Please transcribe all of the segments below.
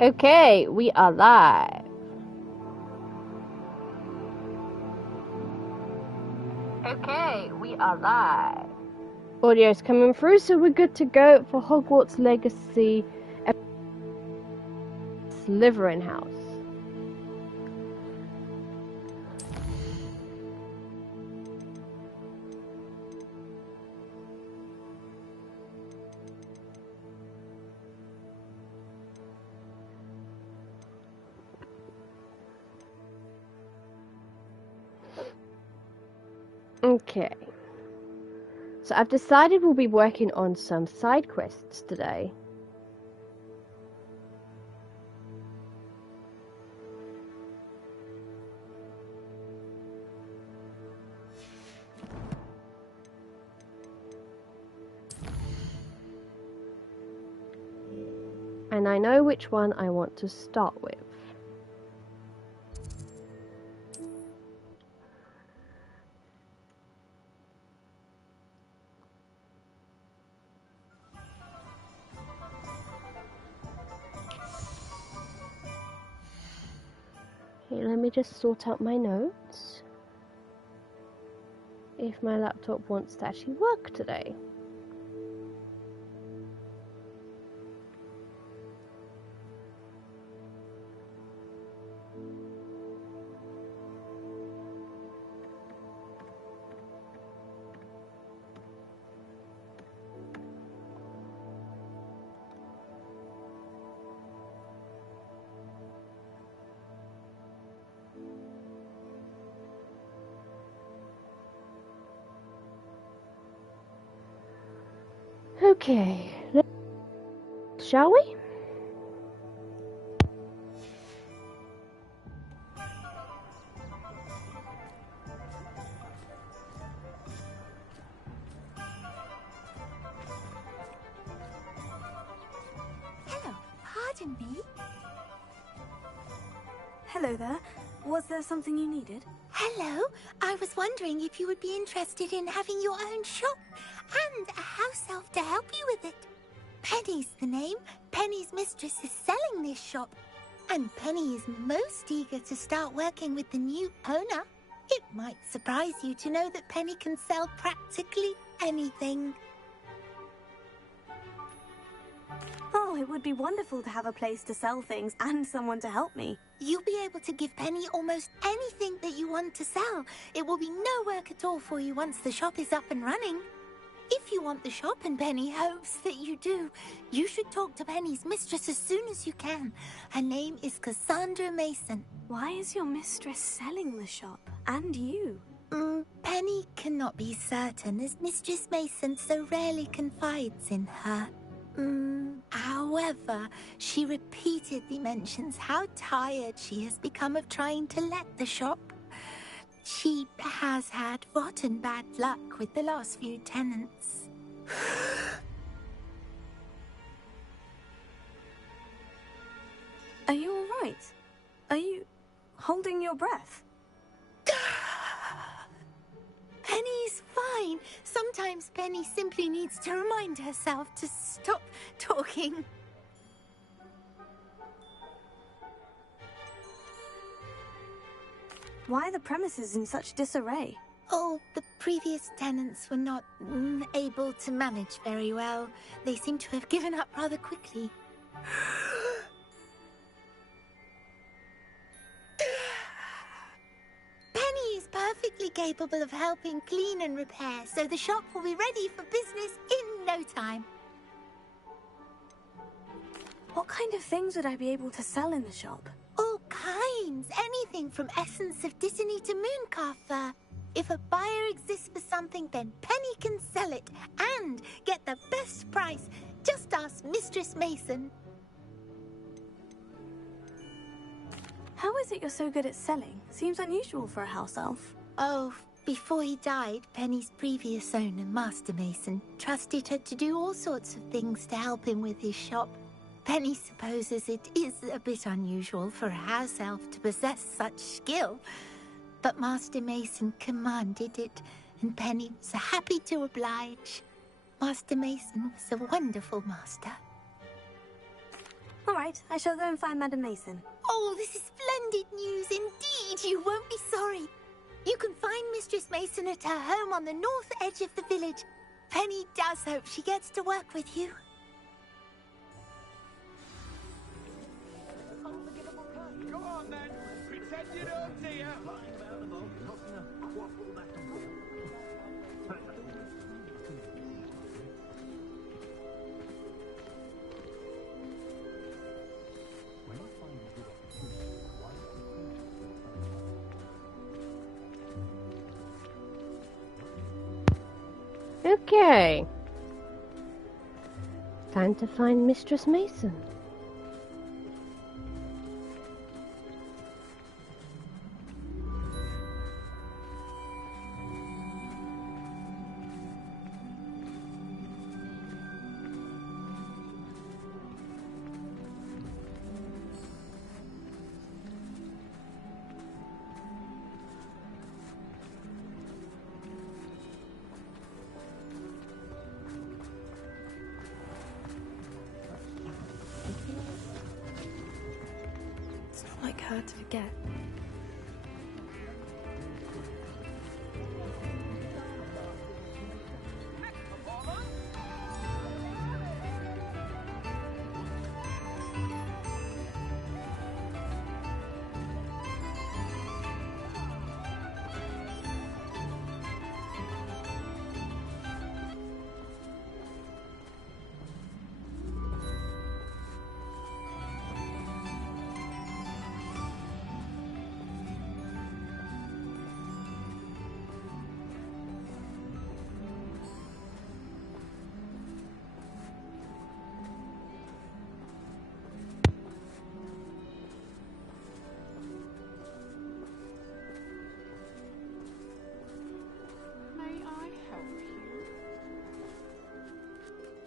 Okay, we are live. Okay, we are live. Audio's coming through, so we're good to go for Hogwarts Legacy Slytherin House. Okay. So I've decided we'll be working on some side quests today. And I know which one I want to start with. Okay, let me just sort out my notes. If my laptop wants to actually work today. Okay, shall we? Hello, pardon me. Hello there. Was there something you needed? Hello. I was wondering if you would be interested in having your own shop and a house elf to help you with it. Penny's the name. Penny's mistress is selling this shop. And Penny is most eager to start working with the new owner. It might surprise you to know that Penny can sell practically anything. Oh, it would be wonderful to have a place to sell things and someone to help me. You'll be able to give Penny almost anything that you want to sell. It will be no work at all for you once the shop is up and running. If you want the shop and Penny hopes that you do, you should talk to Penny's mistress as soon as you can. Her name is Cassandra Mason. Why is your mistress selling the shop? And you? Penny cannot be certain, as Mistress Mason so rarely confides in her. However, she repeatedly mentions how tired she has become of trying to let the shop. She has had rotten bad luck with the last few tenants. Are you all right? Are you holding your breath? Penny's fine. Sometimes Penny simply needs to remind herself to stop talking. Why are the premises in such disarray? Oh, the previous tenants were not able to manage very well. They seem to have given up rather quickly. Penny is perfectly capable of helping clean and repair, so the shop will be ready for business in no time. What kind of things would I be able to sell in the shop? All kinds. Anything from essence of Disney to mooncalf fur. If a buyer exists for something, then Penny can sell it and get the best price. Just ask Mistress Mason. How is it you're so good at selling? Seems unusual for a house elf. Oh, before he died, Penny's previous owner, Master Mason, trusted her to do all sorts of things to help him with his shop. Penny supposes it is a bit unusual for a house elf to possess such skill, but Master Mason commanded it, and Penny was happy to oblige. Master Mason was a wonderful master. All right, I shall go and find Madam Mason. Oh, this is splendid news indeed. You won't be sorry. You can find Mistress Mason at her home on the north edge of the village. Penny does hope she gets to work with you. Go on then, pretend you don't see her. Okay. Time to find Mistress Mason. Like her to forget.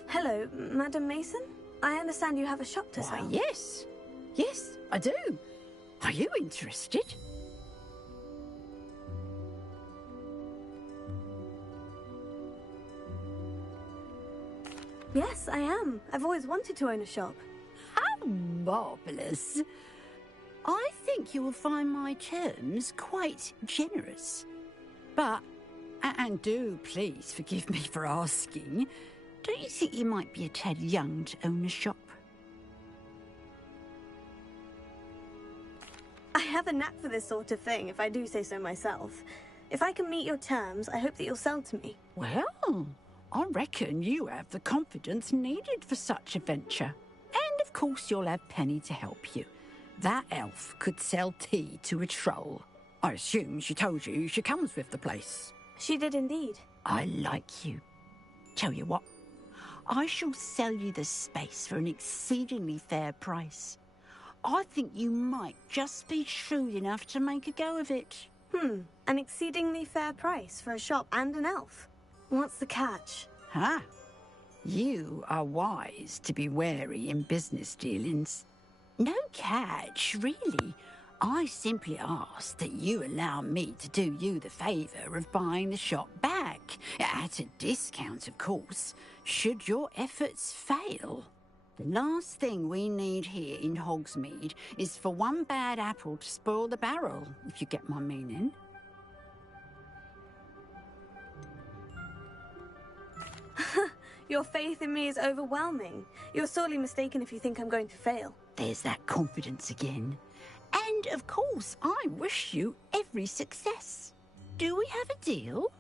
Hello, Madam Mason? I understand you have a shop to Why, sell. yes. Yes, I do. Are you interested? Yes, I am. I've always wanted to own a shop. How marvellous. I think you will find my terms quite generous. But, and do please forgive me for asking, don't you think you might be a tad young to own a shop? I have a knack for this sort of thing, if I do say so myself. If I can meet your terms, I hope that you'll sell to me. Well, I reckon you have the confidence needed for such a venture. And of course you'll have Penny to help you. That elf could sell tea to a troll. I assume she told you she comes with the place. She did indeed. I like you. Tell you what, I shall sell you the space for an exceedingly fair price. I think you might just be shrewd enough to make a go of it. An exceedingly fair price for a shop and an elf. What's the catch? Huh? You are wise to be wary in business dealings. No catch, really. I simply ask that you allow me to do you the favour of buying the shop back. At a discount, of course, should your efforts fail. The last thing we need here in Hogsmeade is for one bad apple to spoil the barrel, if you get my meaning. Your faith in me is overwhelming. You're sorely mistaken if you think I'm going to fail. There's that confidence again. And, of course, I wish you every success. Do we have a deal?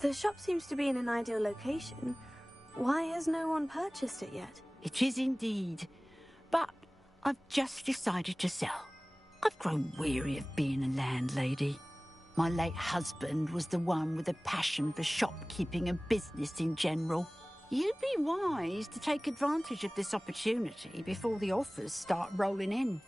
The shop seems to be in an ideal location. Why has no one purchased it yet? It is indeed. But I've just decided to sell. I've grown weary of being a landlady. My late husband was the one with a passion for shopkeeping and business in general. You'd be wise to take advantage of this opportunity before the offers start rolling in.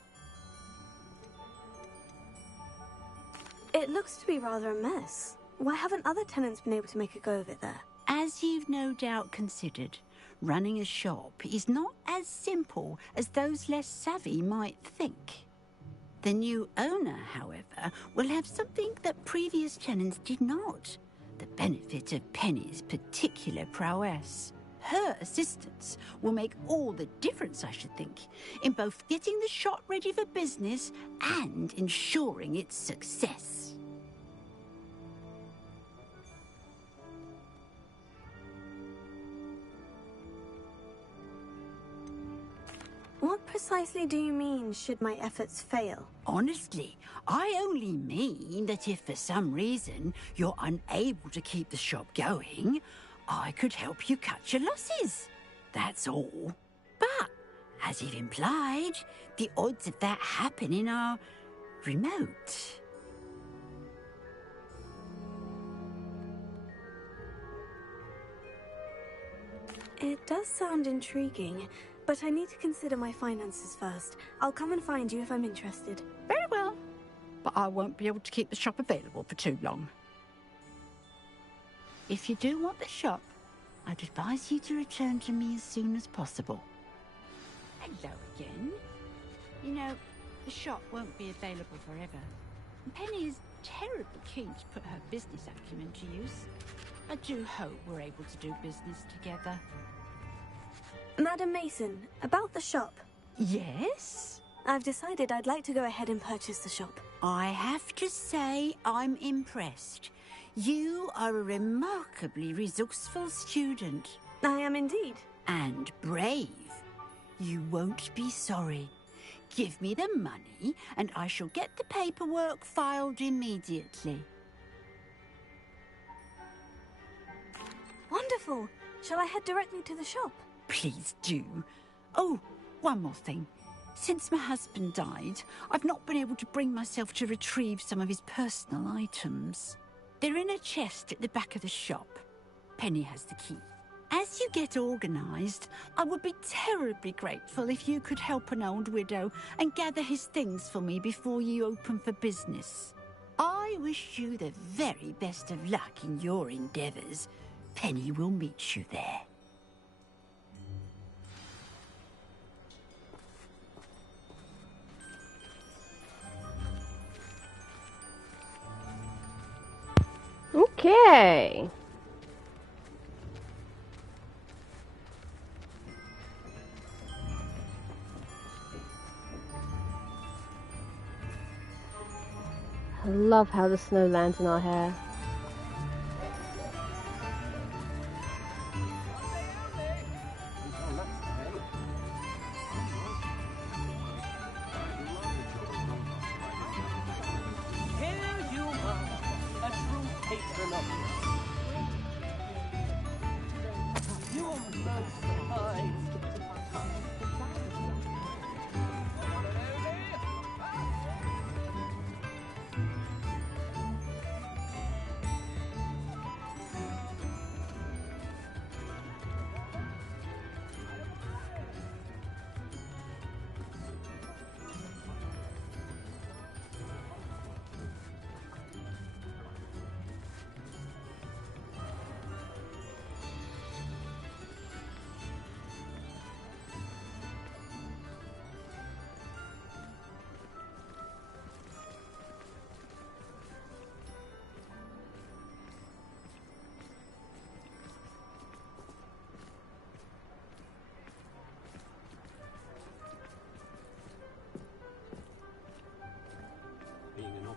It looks to be rather a mess. Why haven't other tenants been able to make a go of it there? As you've no doubt considered, running a shop is not as simple as those less savvy might think. The new owner, however, will have something that previous tenants did not. the benefit of Penny's particular prowess. Her assistance will make all the difference, I should think, in both getting the shop ready for business and ensuring its success. What precisely do you mean, should my efforts fail? Honestly, I only mean that if for some reason you're unable to keep the shop going, I could help you cut your losses. That's all. But, as you've implied, the odds of that happening are remote. It does sound intriguing, but I need to consider my finances first. I'll come and find you if I'm interested. Very well. But I won't be able to keep the shop available for too long. If you do want the shop, I'd advise you to return to me as soon as possible. Hello again. You know, the shop won't be available forever. And Penny is terribly keen to put her business acumen to use. I do hope we're able to do business together. Madam Mason, about the shop. Yes? I've decided I'd like to go ahead and purchase the shop. I have to say I'm impressed. You are a remarkably resourceful student. I am indeed. And brave. You won't be sorry. Give me the money and I shall get the paperwork filed immediately. Wonderful. Shall I head directly to the shop? Please do. Oh, one more thing. Since my husband died, I've not been able to bring myself to retrieve some of his personal items. They're in a chest at the back of the shop. Penny has the key. As you get organised, I would be terribly grateful if you could help an old widow and gather his things for me before you open for business. I wish you the very best of luck in your endeavours. Penny will meet you there. Okay. I love how the snow lands in our hair.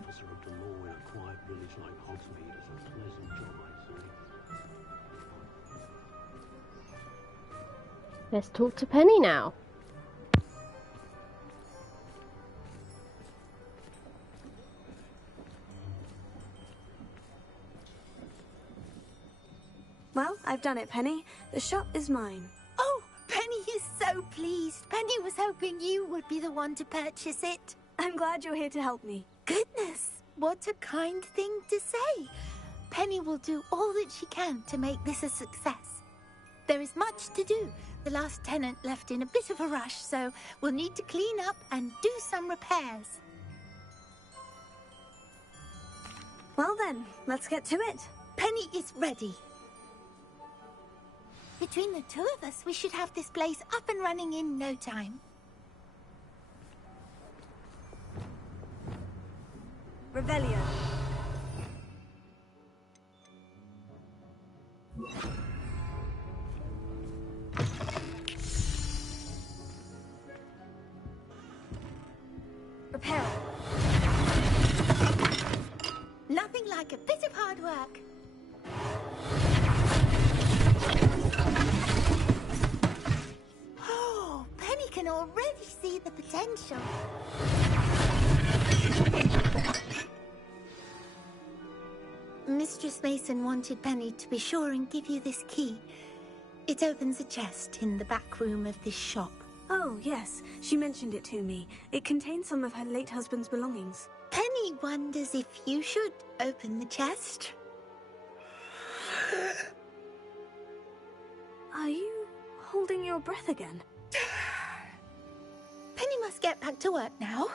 Of the law in a quiet village like Hogsmeade is a pleasant job, I'd say. Let's talk to Penny now. Well, I've done it, Penny. The shop is mine. Oh, Penny is so pleased. Penny was hoping you would be the one to purchase it. I'm glad you're here to help me. Goodness, what a kind thing to say. Penny will do all that she can to make this a success. There is much to do. The last tenant left in a bit of a rush, so we'll need to clean up and do some repairs. Well then, let's get to it. Penny is ready. Between the two of us, we should have this place up and running in no time. Revelio. Prepare. Nothing like a bit of hard work. Oh, Penny can already see the potential. Mistress Mason wanted Penny to be sure and give you this key. It opens a chest in the back room of this shop. Oh, yes. She mentioned it to me. It contains some of her late husband's belongings. Penny wonders if you should open the chest. Are you holding your breath again? Penny must get back to work now.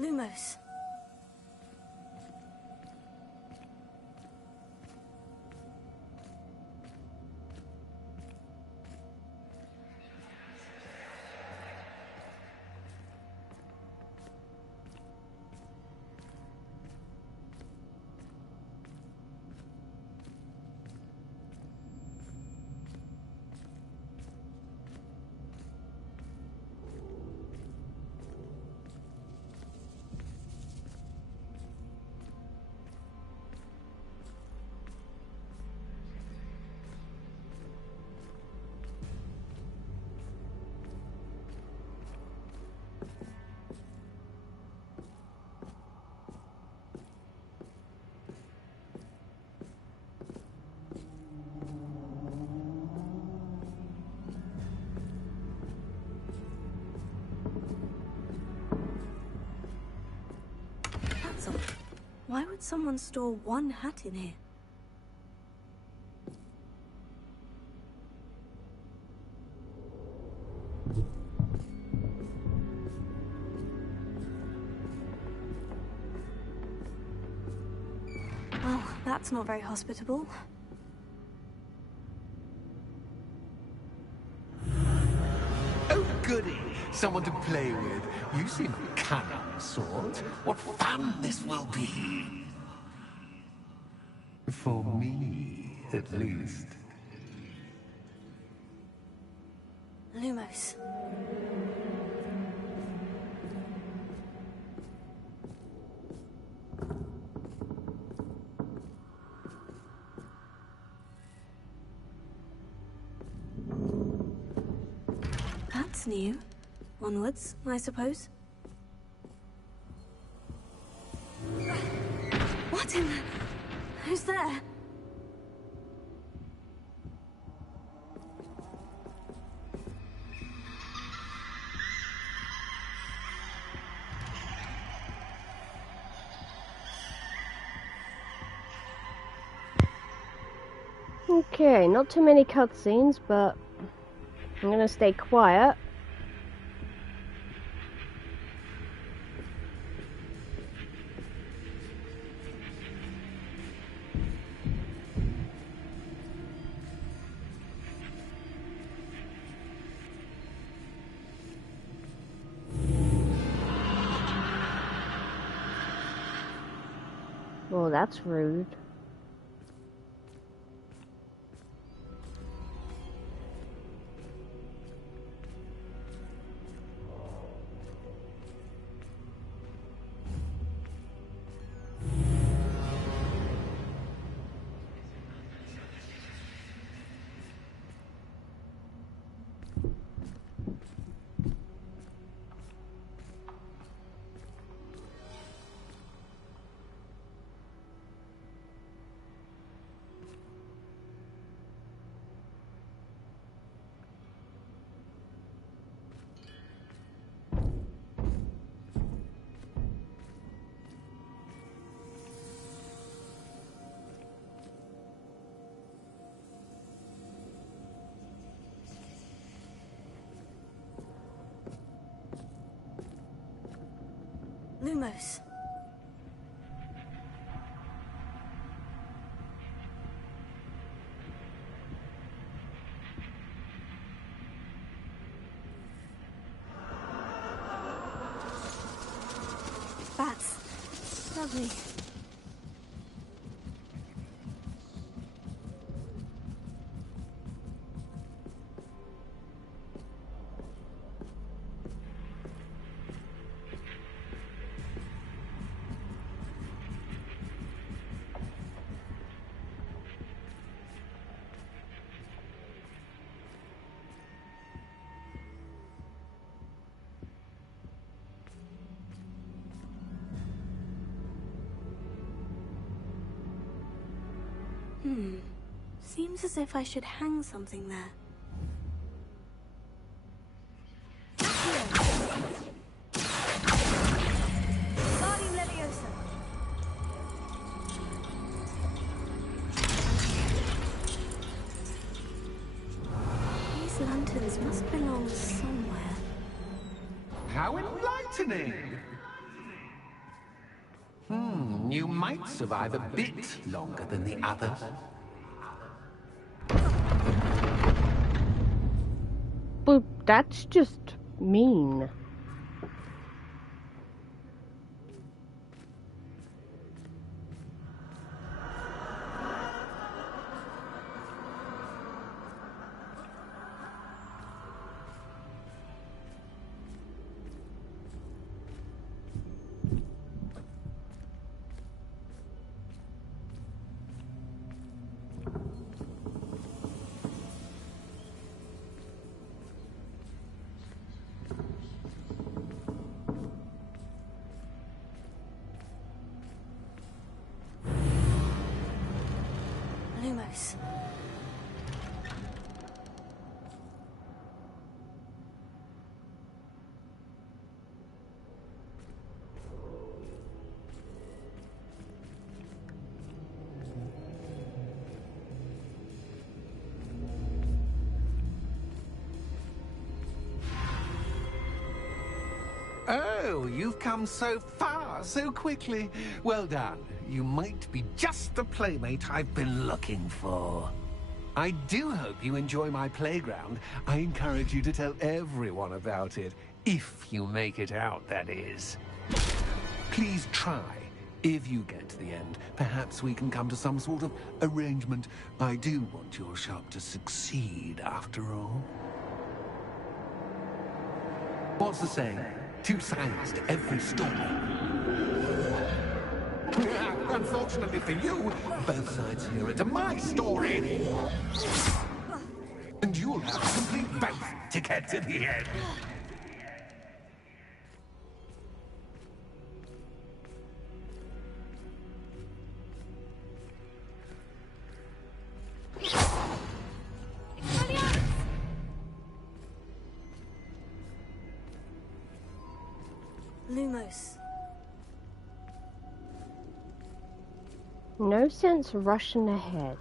Lumos. That's odd. Why would someone store one hat in here? Well, that's not very hospitable. Oh, goody! Someone to play with. You seem cannon sort. What fun this will be! For me, at least. Lumos. That's new. Onwards, I suppose. What in the... Who's there? Okay, not too many cutscenes, but I'm gonna stay quiet. Well, that's rude. Lumos. That's lovely. Seems as if I should hang something there. Guardian Leviosa. These lanterns must belong somewhere. How enlightening! You might survive a bit longer than the others. Well, that's just mean. Lumos. Oh, you've come so far, so quickly. Well done. You might be just the playmate I've been looking for. I do hope you enjoy my playground. I encourage you to tell everyone about it. If you make it out, that is. Please try. If you get to the end, perhaps we can come to some sort of arrangement. I do want your shop to succeed, after all. What's the saying? 2 sides to every story. Unfortunately for you, both sides here are to my story. And you'll have to complete both to get to the end. Lumos. No sense rushing ahead.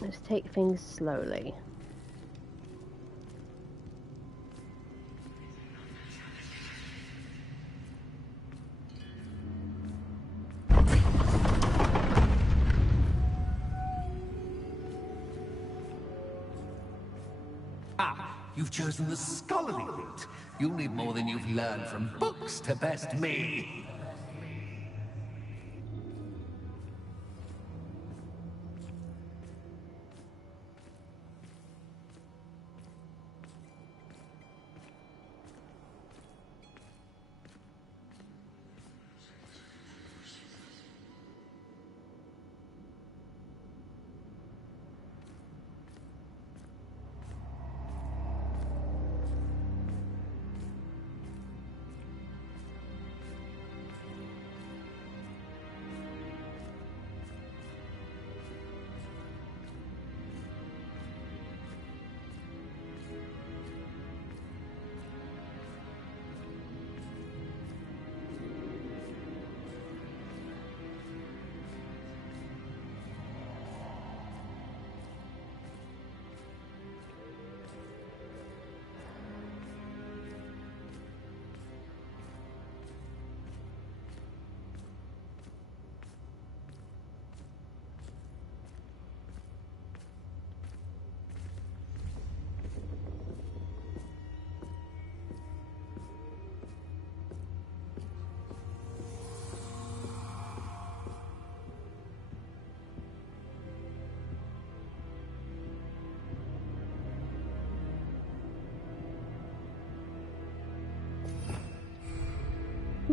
Let's take things slowly. You've chosen the scholarly route. You'll need more than you've learned from books to best me.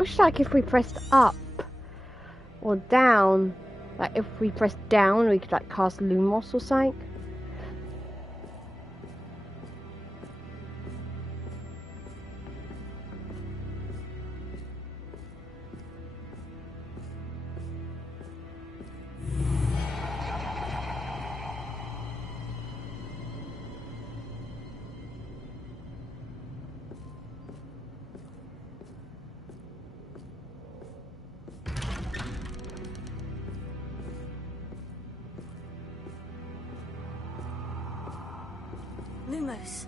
wish like if we pressed up or down, like if we pressed down we could like cast Lumos or something. Lumos.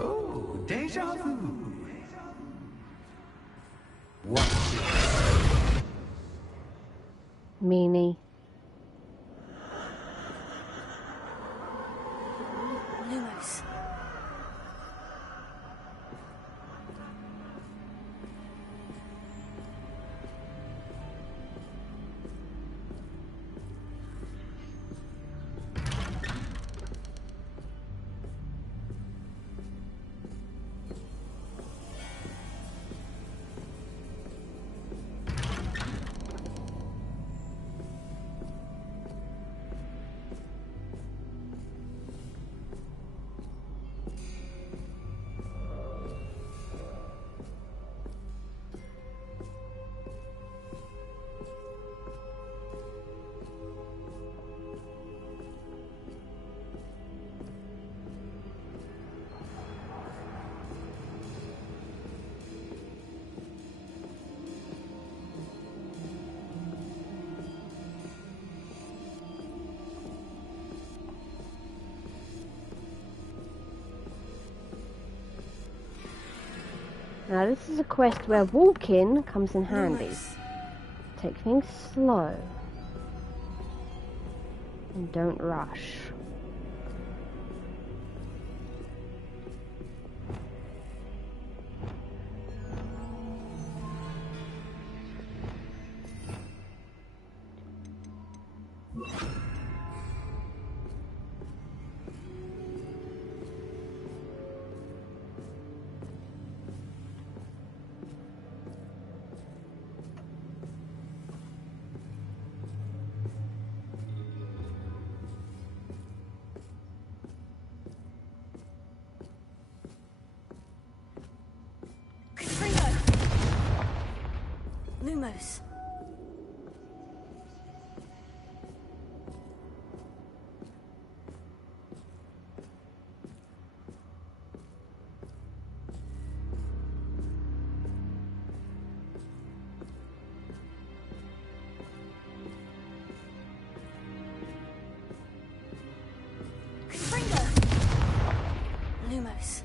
Oh, deja vu. What's it? Meanie. Lumos. Now this is a quest where walking comes in handy. Lumos. Take things slow. And don't rush. Lumos. Lumos.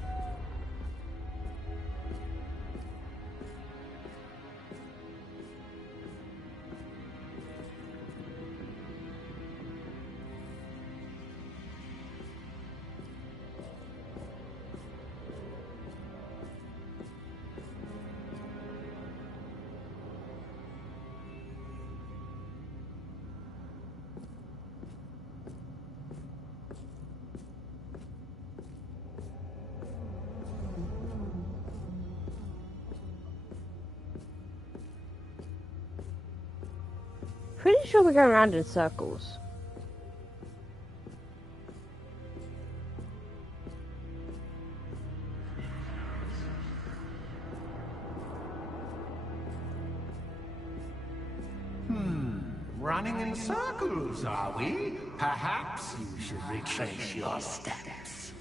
Pretty sure we're going around in circles. Running in circles, are we? Perhaps you should retrace your steps.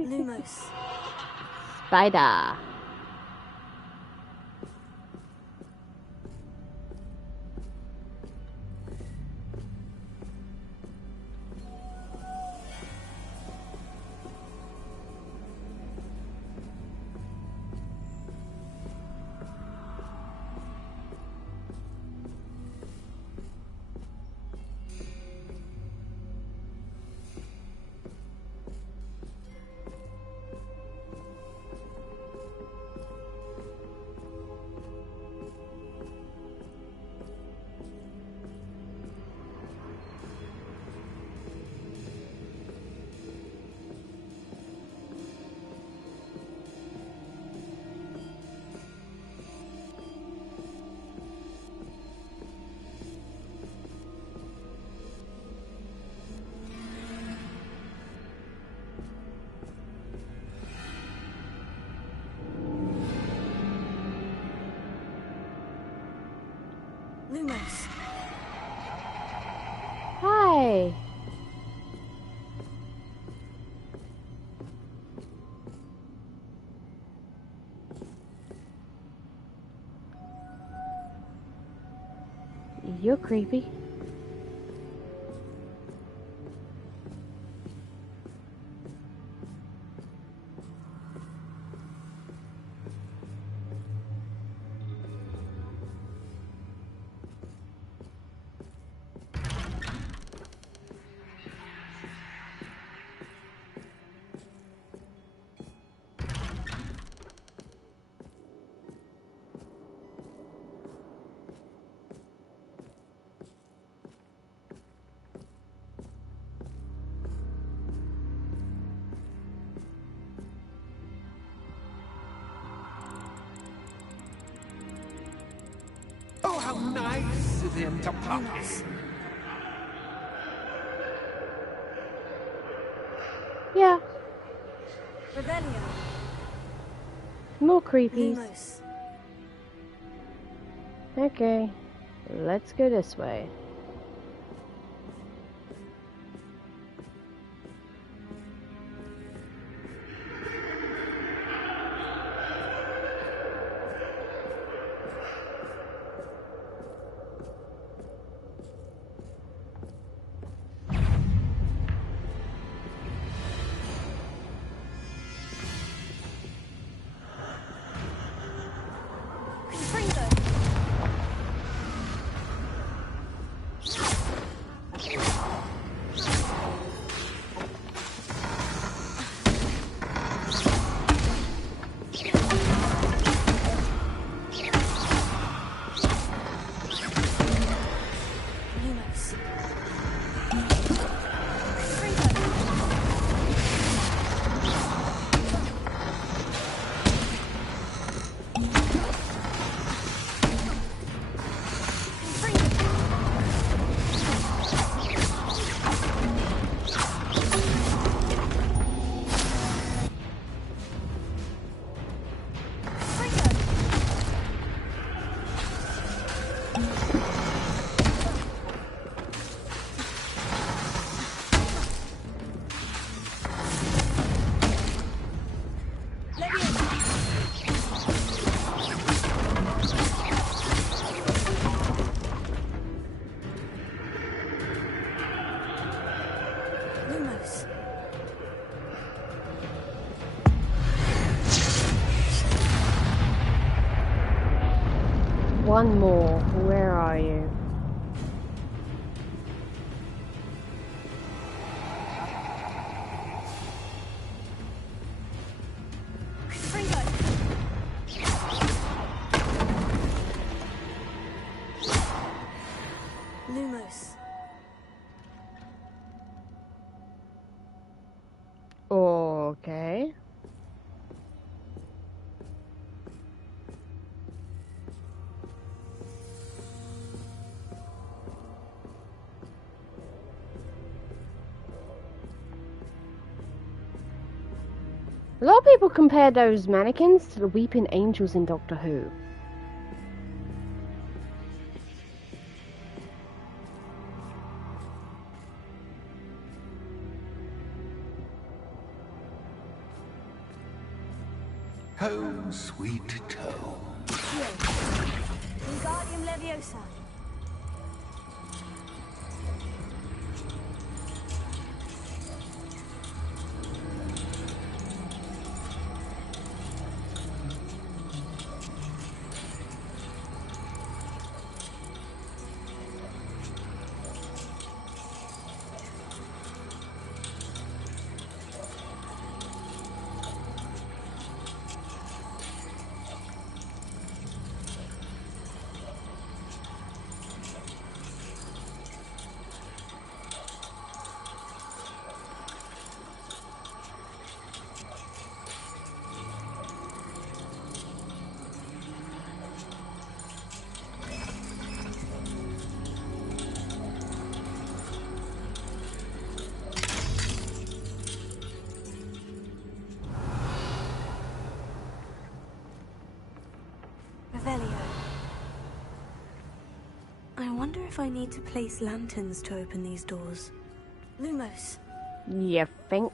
Lumos. Spider. Lumos. Hi. You're creepy. Oh, how nice of him to pop in. Yeah, Rebellion. more creepies. Lumos. Okay, let's go this way. One more. Where are you? Lumos. Okay. A lot of people compare those mannequins to the weeping angels in Doctor Who. Home sweet home. Wingardium Leviosa. I wonder if I need to place lanterns to open these doors. Lumos. You think?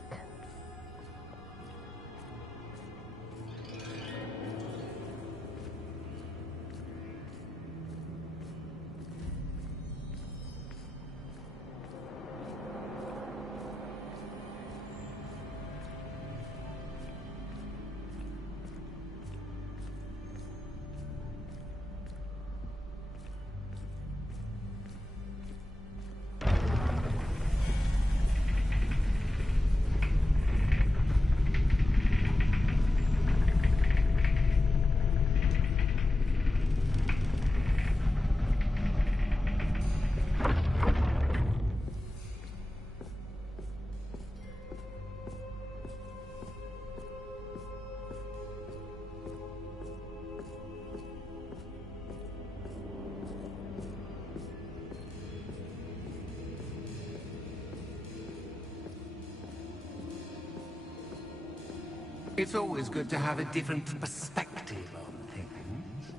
It's always good to have a different perspective on things.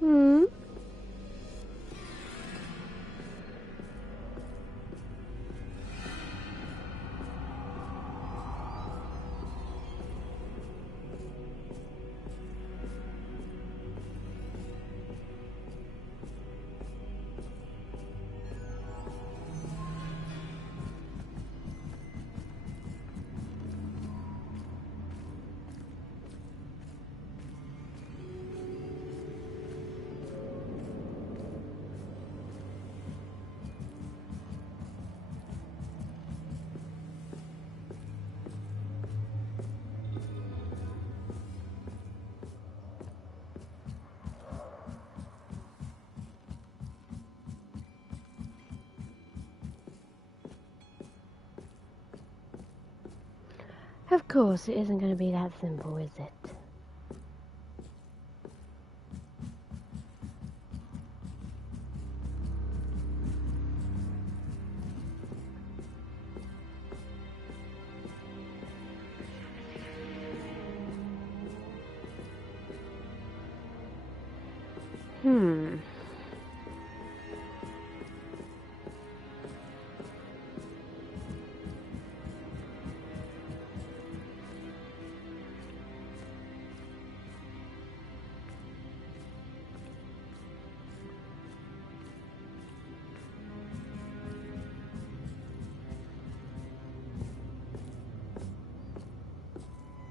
Hmm. Of course, it isn't going to be that simple, is it?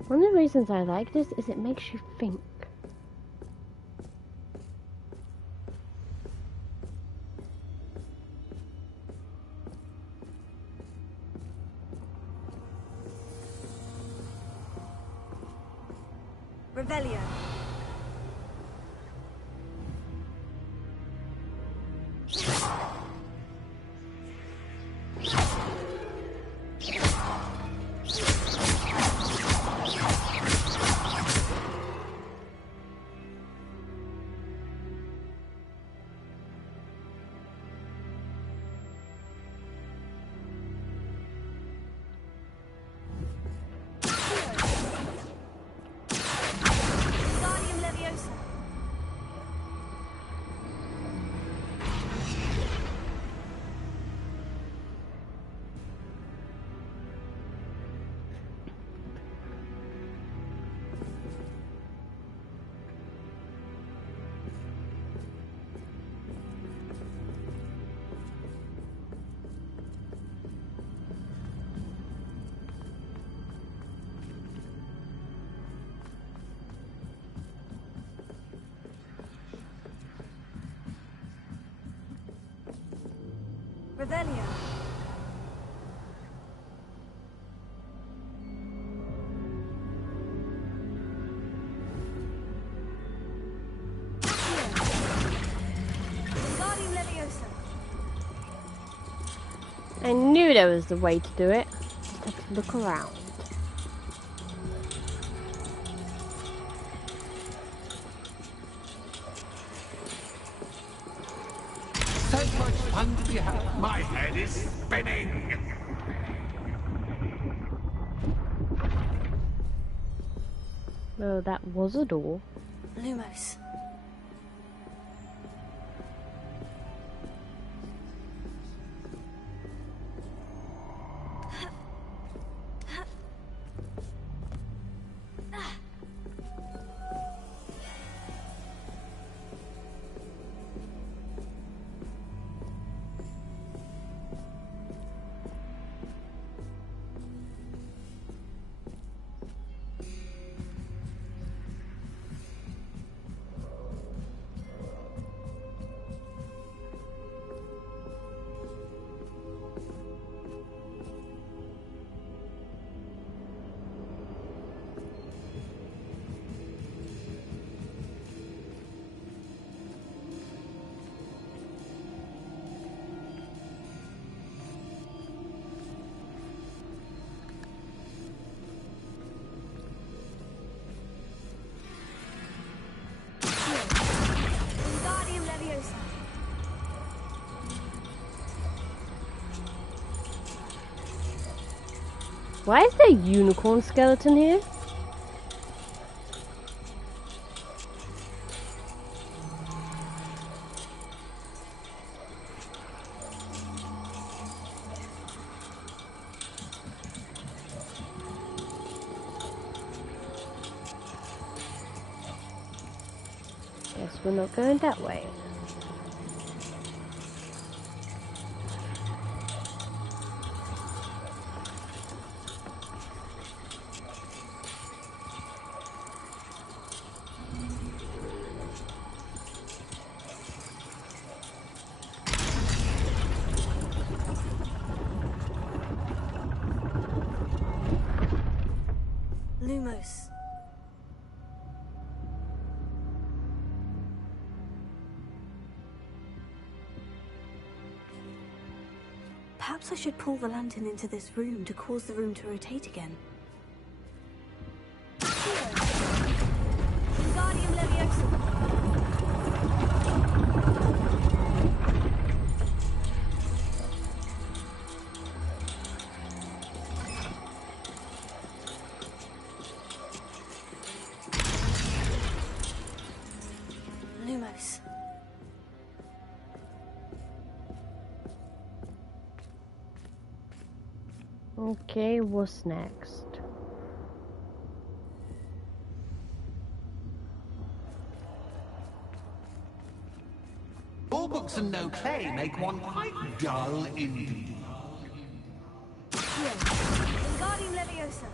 One of the reasons I like this is it makes you think. Revelio. Revelio. Wingardium Leviosa. I knew there was the way to do it. Just had to look around. So much fun to be had. My head is spinning. Oh, that was a door. Lumos. Wingardium Leviosa. Why is there a unicorn skeleton here? Guess we're not going that way. Lumos. Perhaps I should pull the lantern into this room to cause the room to rotate again. Wingardium Leviosa. Lumos. Okay, what's next? All books and no clay make one quite dull indeed. Wingardium Leviosa.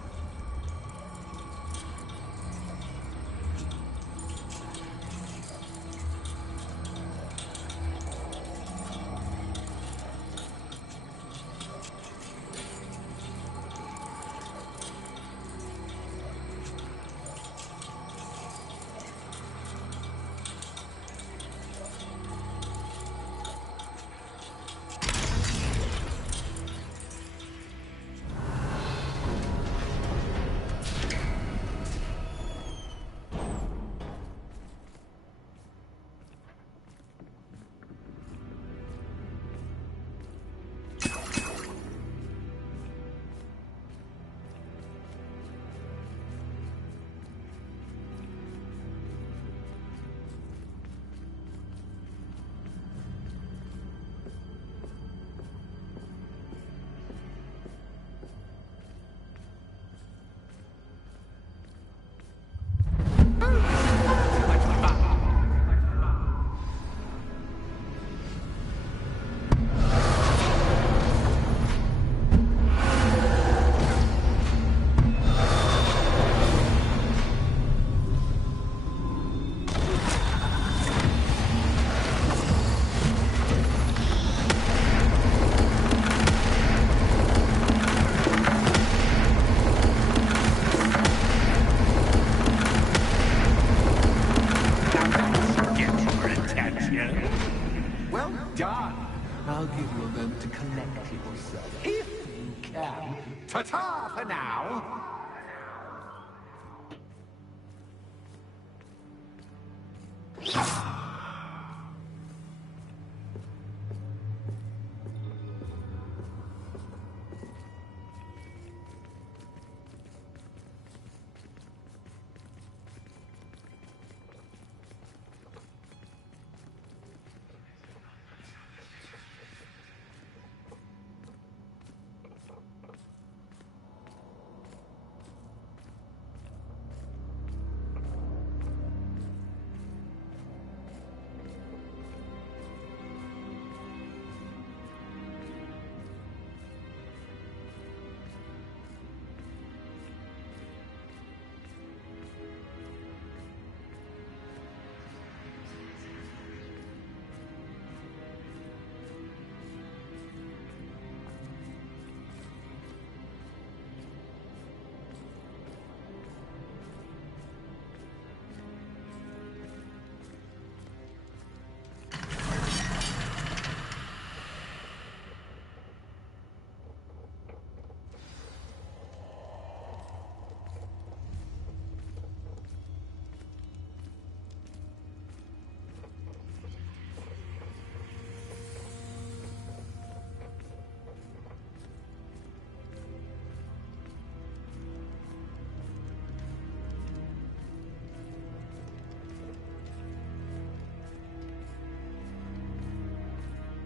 Ta-ta for now!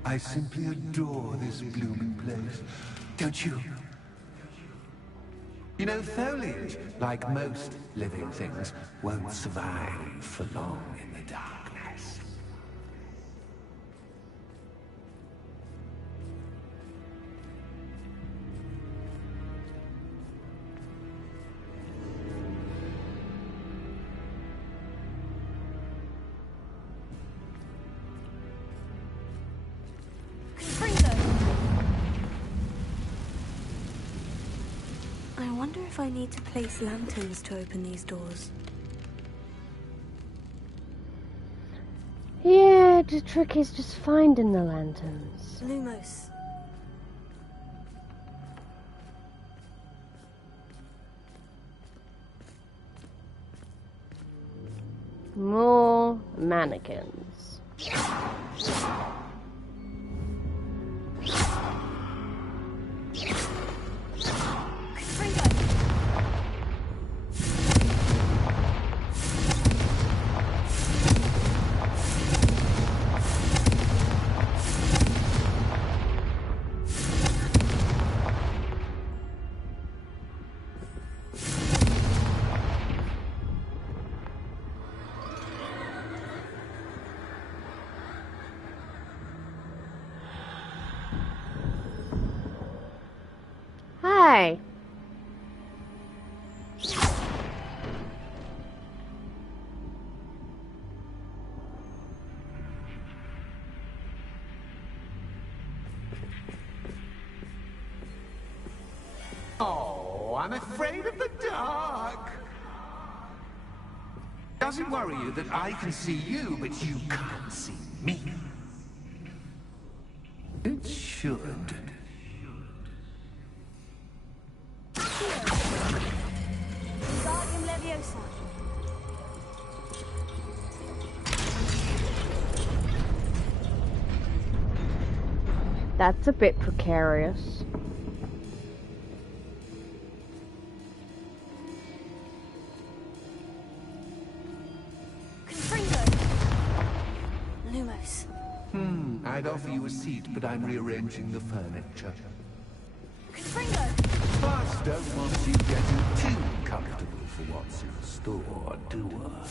I simply adore this blooming place, don't you? You know, foliage, like most living things, won't survive for long in the darkness. I wonder if I need to place lanterns to open these doors. Yeah, the trick is just finding the lanterns. Lumos. More mannequins. Hi. Oh, I'm afraid of the dark. Does it worry you that I can see you, but you can't see me? It should. That's a bit precarious. Lumos. I'd offer you a seat, but I'm rearranging the furniture. Confringo! Plus, don't want you getting too comfortable for what's in store, do I?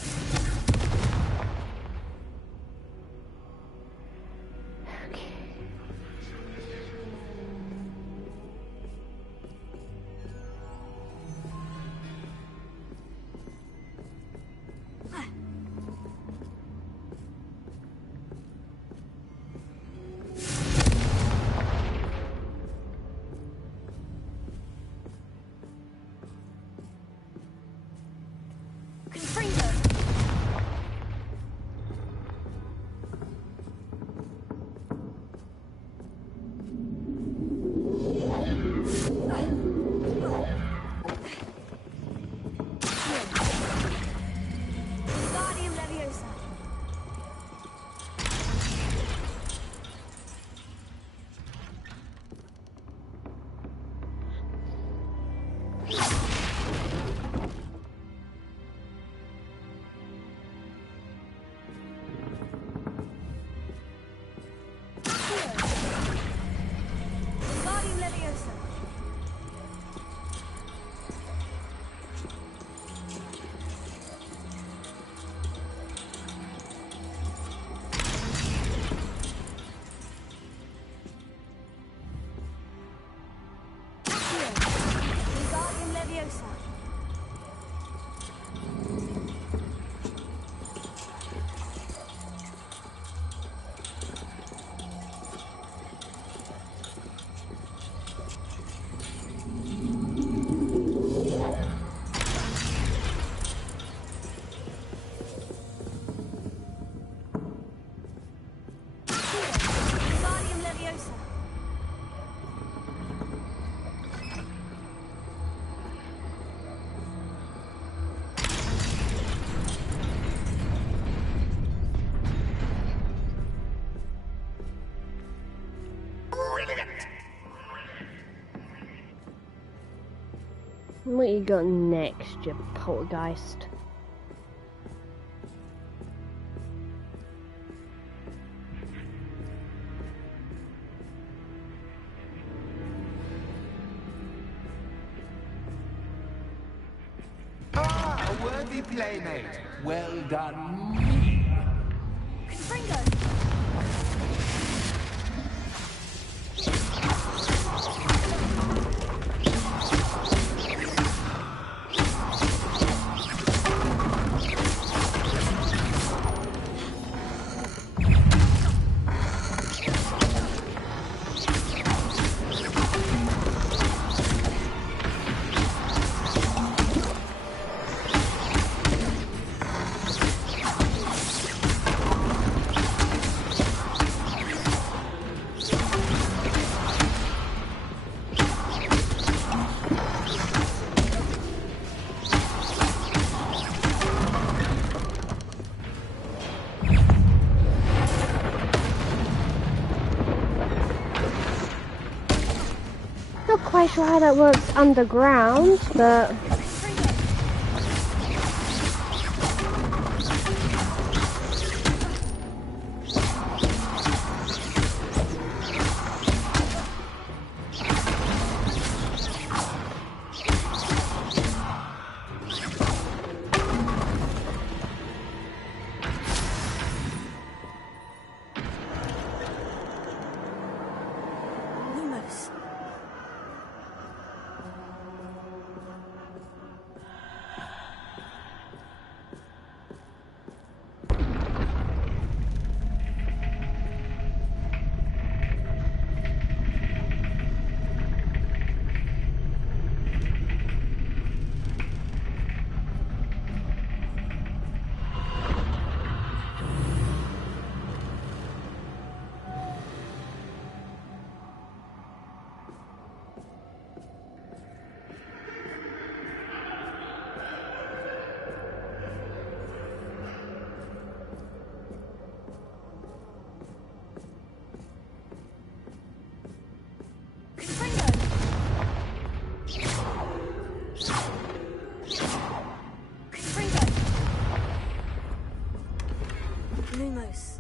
What you got next, you poltergeist? Ah, a worthy playmate. Well done. Not quite sure how that works underground, but Lumos. Lumos.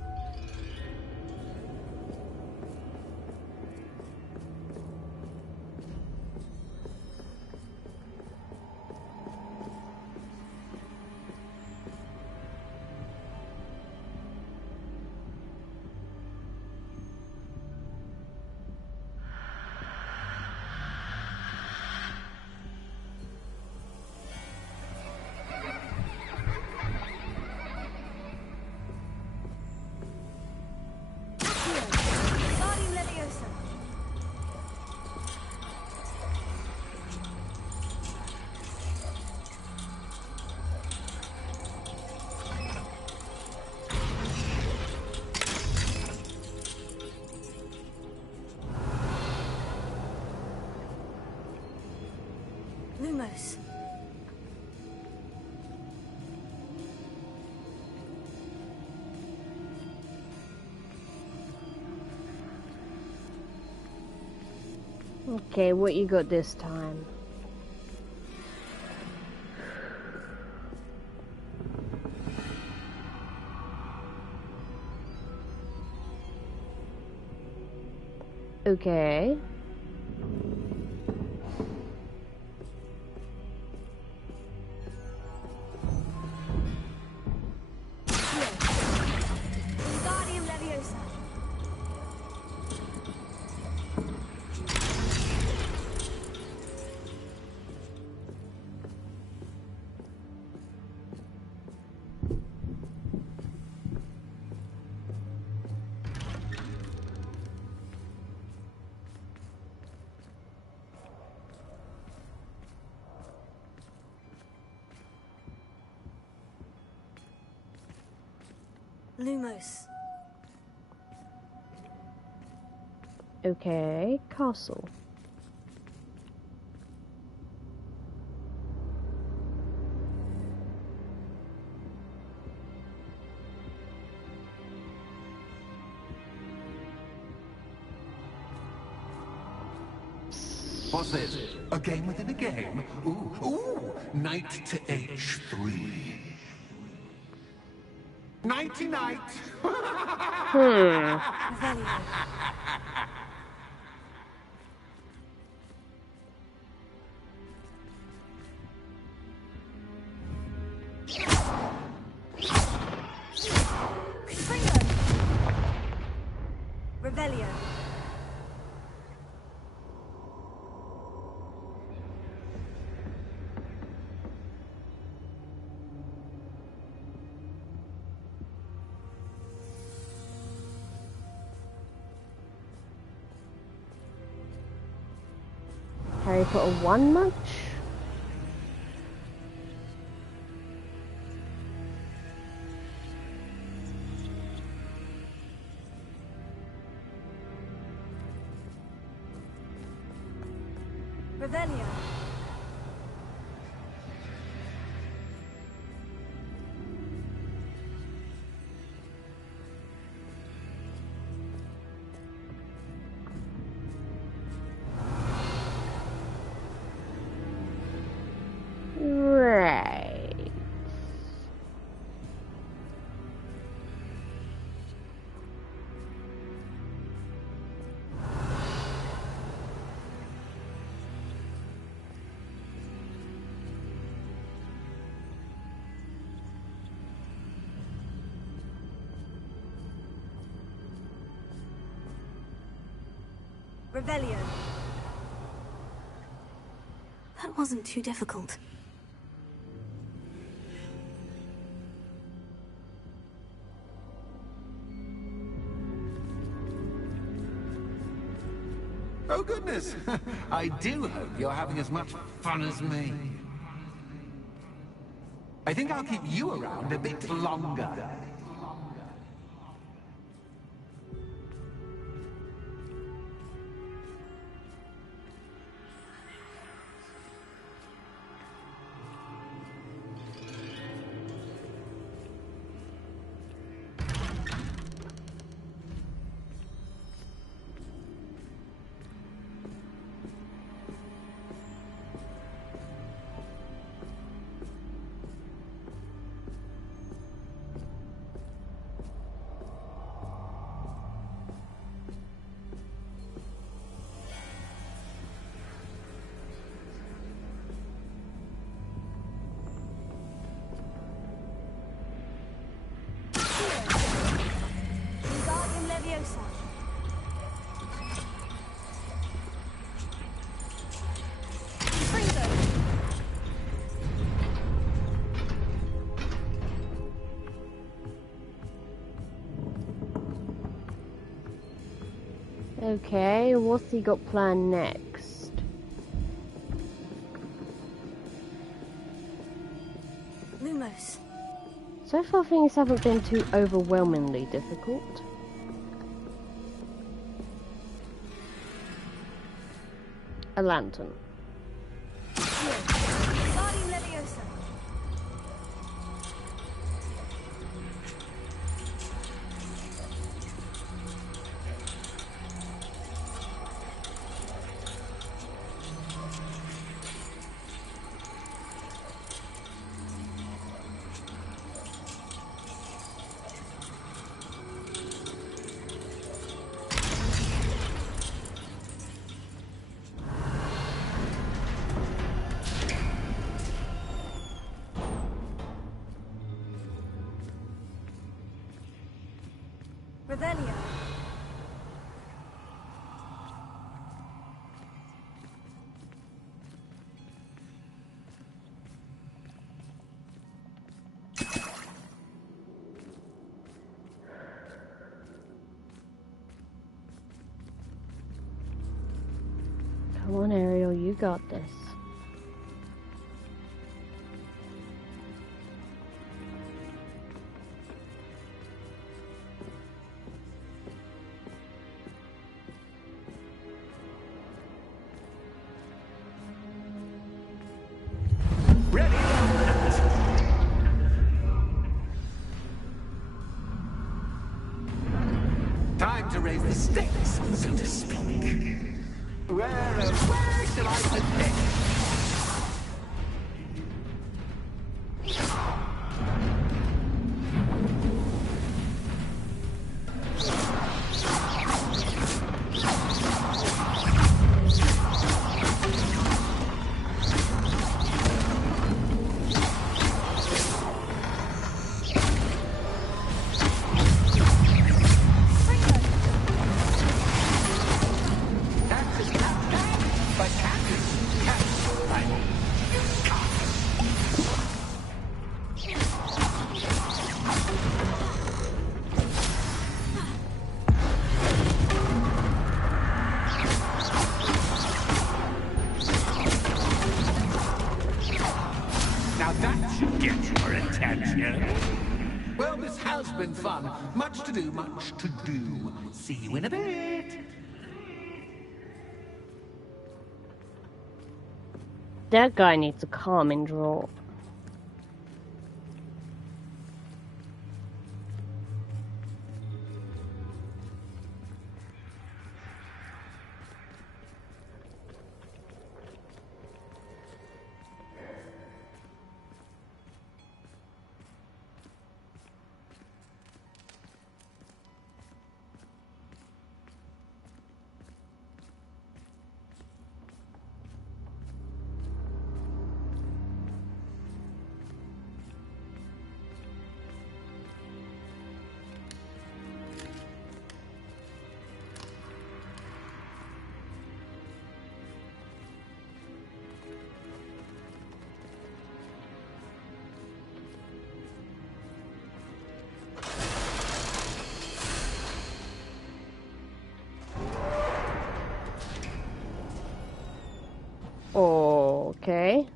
Guardian Leviosa. Lumos. okay, what you got this time? Okay. Guardian Leviosa. Lumos. Okay, castle. What's this? A game within a game? Ooh, knight to h3. Nighty-night! Revelio. Revelio. Harry Potter 1 much? Revelio. Right. Revelio. That wasn't too difficult. Oh goodness! I do hope you're having as much fun as me. I think I'll keep you around a bit longer. Wingardium Leviosa. Freezer. Okay, what's he got planned next? Lumos. So far things haven't been too overwhelmingly difficult. A lantern. Wingardium Leviosa. Revelio. Come on, Ariel, you got this. Ready? Time to raise the stakes, so to speak. Where till I forget. Well, this has been fun. Much to do, much to do. See you in a bit. That guy needs a calming draw. Okay.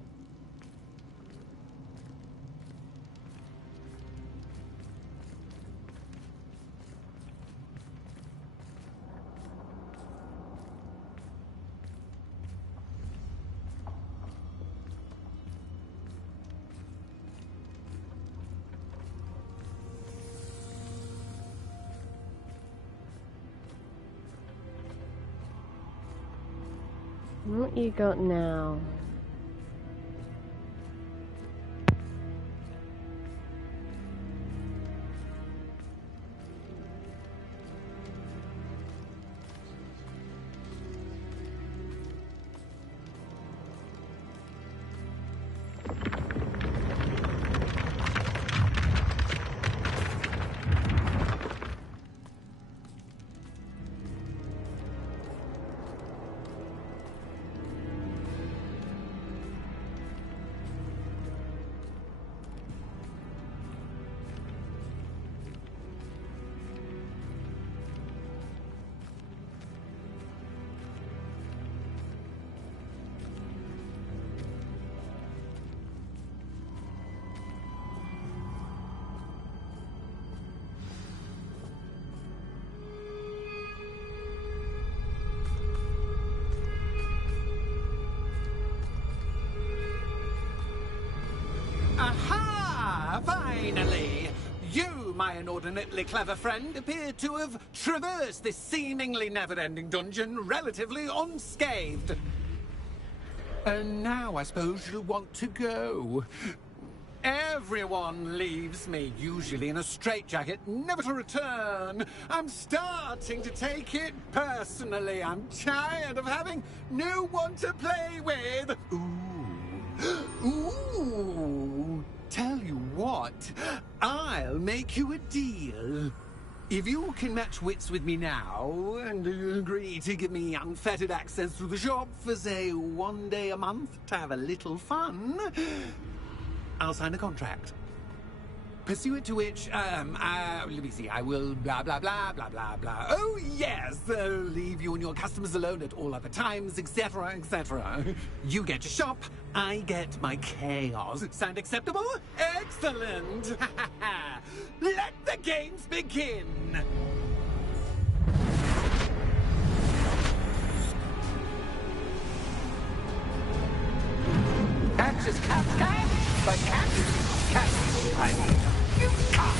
What you got now? Aha! Finally! You, my inordinately clever friend, appear to have traversed this seemingly never-ending dungeon relatively unscathed. And now I suppose you'll want to go. Everyone leaves me, usually in a straitjacket, never to return. I'm starting to take it personally. I'm tired of having no one to play with. Ooh. Ooh. Tell you what, I'll make you a deal. If you can match wits with me now, and agree to give me unfettered access to the shop for, say, 1 day a month to have a little fun, I'll sign a contract. Pursuant to which, let me see, I will blah, blah, blah, blah, blah, blah. Oh, yes, leave you and your customers alone at all other times, etc., etc. You get your shop, I get my chaos. Sound acceptable? Excellent! Let the games begin! Catch is cat, but cat is cat. I mean, you cat.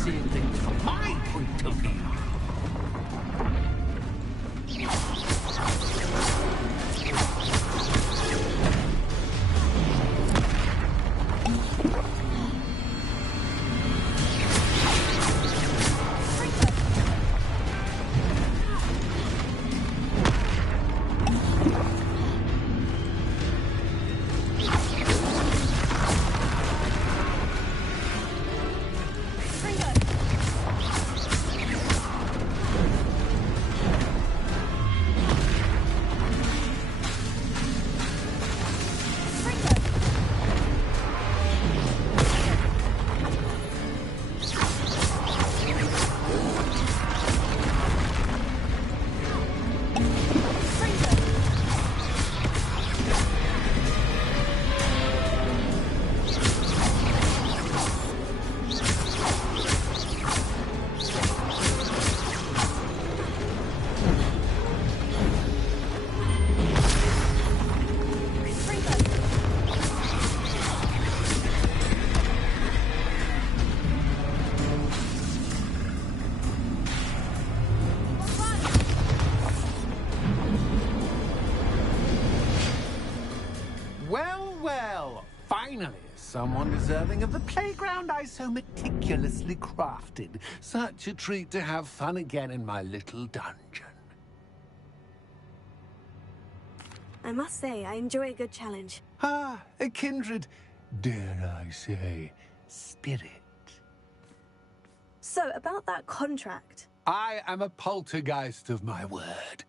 seeing things from my point of view. Finally, someone deserving of the playground I so meticulously crafted. Such a treat to have fun again in my little dungeon. I must say, I enjoy a good challenge. Ah, a kindred, dare I say, spirit. So, about that contract. I am a poltergeist of my word.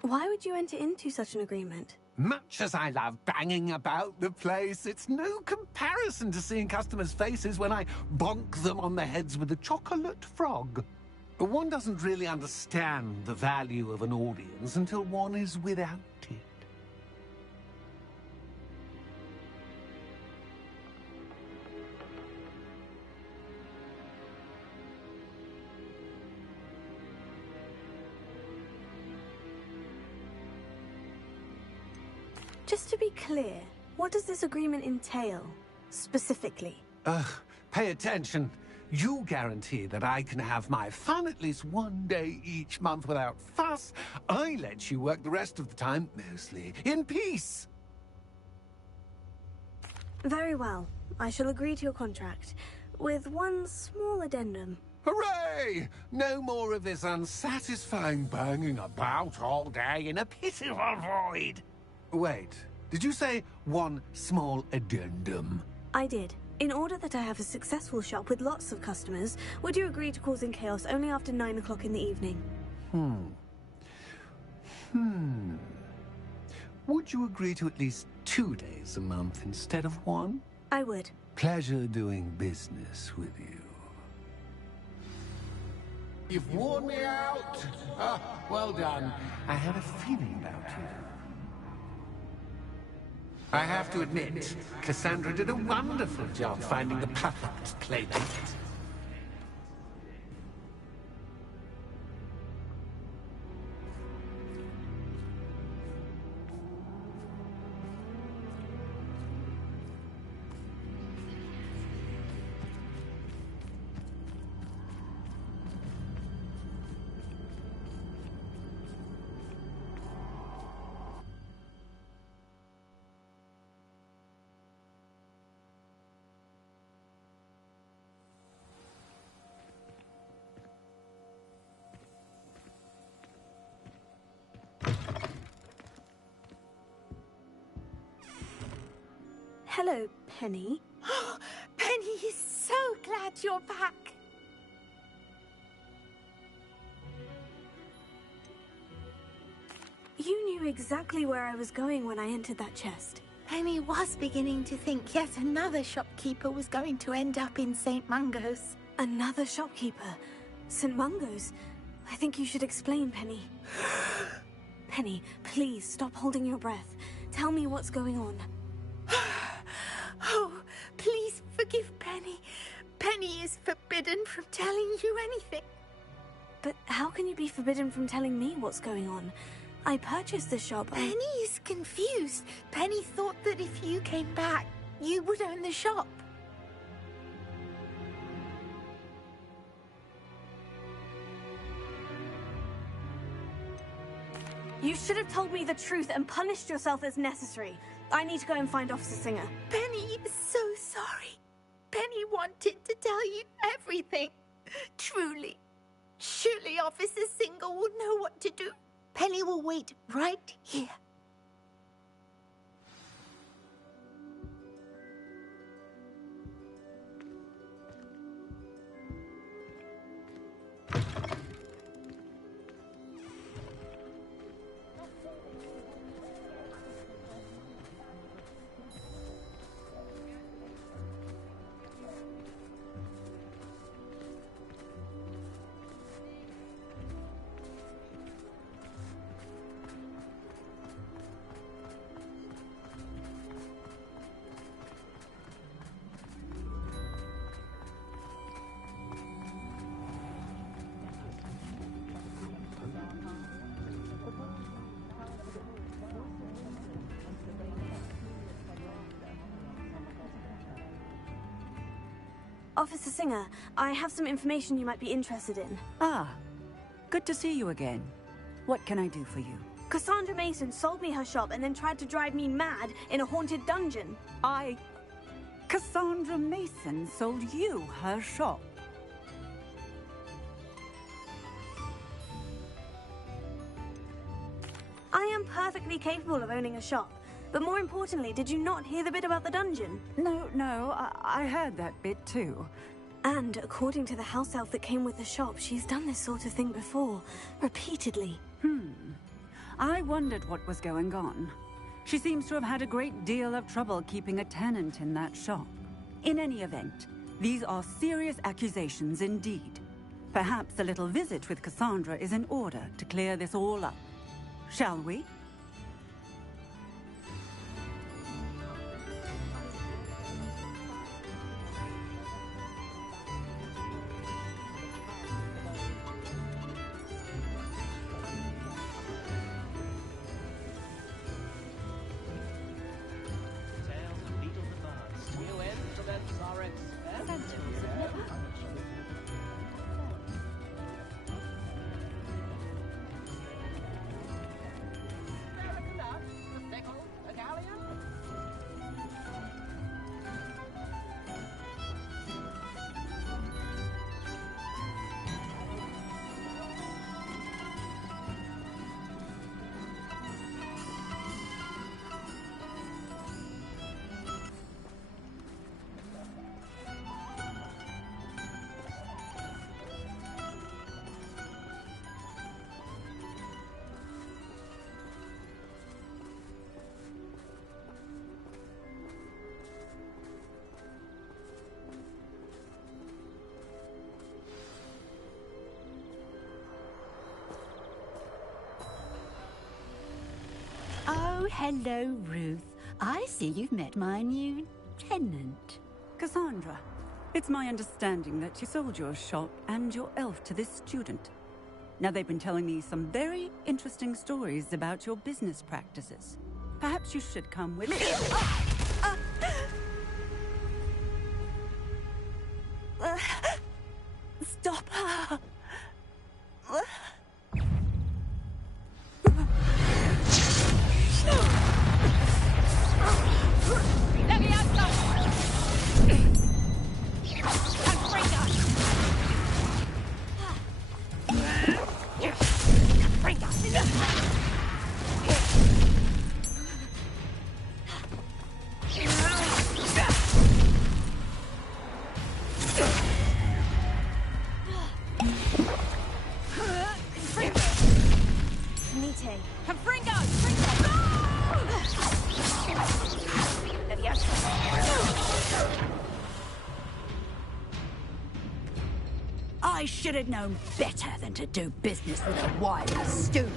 Why would you enter into such an agreement? Much as I love banging about the place, it's no comparison to seeing customers' faces when I bonk them on the heads with a chocolate frog. One doesn't really understand the value of an audience until one is without it. Just to be clear, what does this agreement entail, specifically? Pay attention. You guarantee that I can have my fun at least one day each month without fuss. I let you work the rest of the time, mostly in peace. Very well. I shall agree to your contract, with one small addendum. Hooray! No more of this unsatisfying banging about all day in a pitiful void. Wait, did you say one small addendum? I did. In order that I have a successful shop with lots of customers, would you agree to causing chaos only after 9 o'clock in the evening? Would you agree to at least 2 days a month instead of one? I would. Pleasure doing business with you. You've worn me out. Well done. I had a feeling about you. I have to admit, Cassandra did a wonderful job finding the perfect playmate. Hello, Penny. Penny is so glad you're back. You knew exactly where I was going when I entered that chest. Penny was beginning to think yet another shopkeeper was going to end up in St. Mungo's. Another shopkeeper? St. Mungo's? I think you should explain, Penny. Penny, please stop holding your breath. Tell me what's going on. Oh, please forgive Penny. Penny is forbidden from telling you anything. But how can you be forbidden from telling me what's going on? I purchased the shop. Penny is confused. Penny thought that if you came back, you would own the shop. You should have told me the truth and punished yourself as necessary. I need to go and find Officer Singer. Penny is so sorry. Penny wanted to tell you everything. Truly. Surely Officer Singer will know what to do. Penny will wait right here. Officer Singer, I have some information you might be interested in. Ah, good to see you again. What can I do for you? Cassandra Mason sold me her shop and then tried to drive me mad in a haunted dungeon. Cassandra Mason sold you her shop? I am perfectly capable of owning a shop. But more importantly, did you not hear the bit about the dungeon? No, I heard that bit too. And according to the house elf that came with the shop, she's done this sort of thing before. Repeatedly. I wondered what was going on. She seems to have had a great deal of trouble keeping a tenant in that shop. In any event, these are serious accusations indeed. Perhaps a little visit with Cassandra is in order to clear this all up. Shall we? Oh, hello, Ruth. I see you've met my new tenant. Cassandra, it's my understanding that you sold your shop and your elf to this student. Now, they've been telling me some very interesting stories about your business practices. Perhaps you should come with me. Stop her. I should have known better than to do business with a wild student.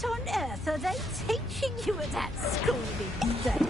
What on earth are they teaching you at that school these days?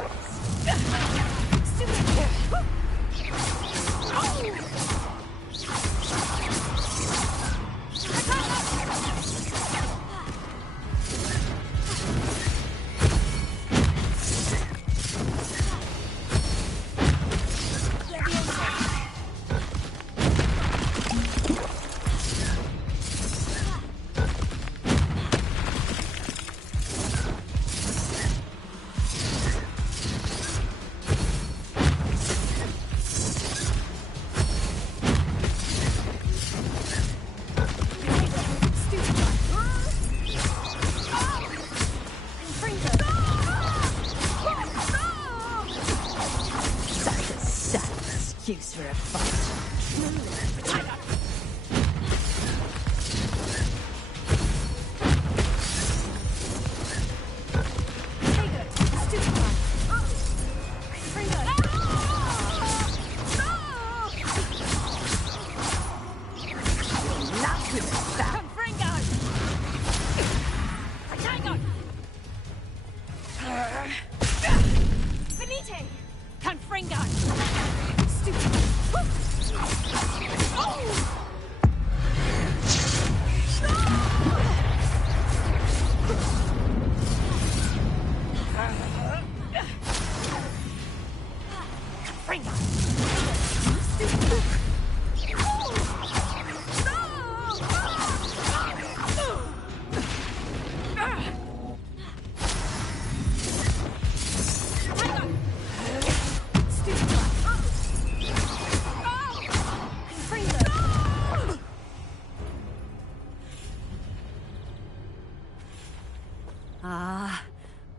Excuse for a fight.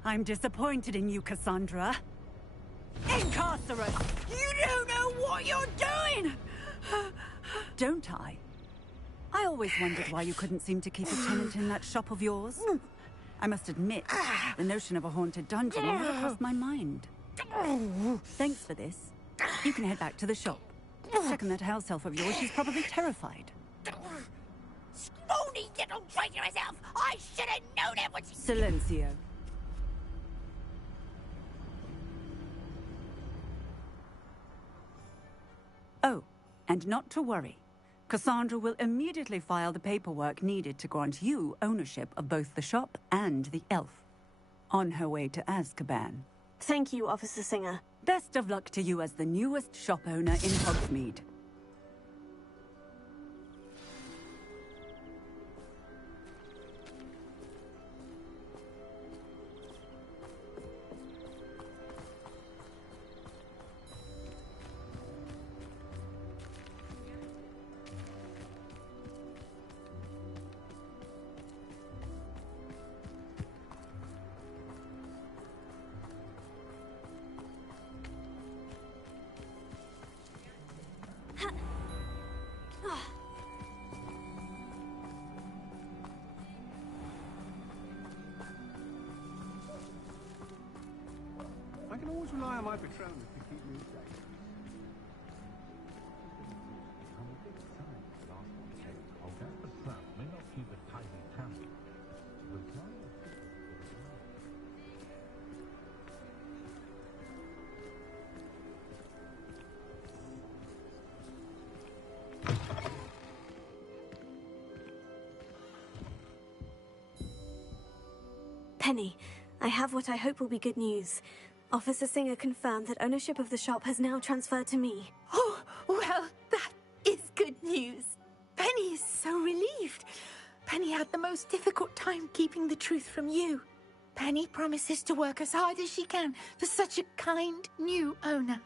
I'm disappointed in you, Cassandra. Incarcerate! You don't know what you're doing! Don't I? I always wondered why you couldn't seem to keep a tenant in that shop of yours. I must admit, the notion of a haunted dungeon never crossed my mind. Thanks for this. You can head back to the shop. Second that house elf of yours, she's probably terrified. Scrawny little traitor herself! I should have known it was... Silencio. Oh, and not to worry. Cassandra will immediately file the paperwork needed to grant you ownership of both the shop and the elf. On her way to Azkaban. Thank you, Officer Singer. Best of luck to you as the newest shop owner in Hogsmeade. I can always rely on my Patronus to keep me safe. May not keep a tidy tablet. Penny, I have what I hope will be good news. Officer Singer confirmed that ownership of the shop has now transferred to me. Oh, well, that is good news. Penny is so relieved. Penny had the most difficult time keeping the truth from you. Penny promises to work as hard as she can for such a kind new owner.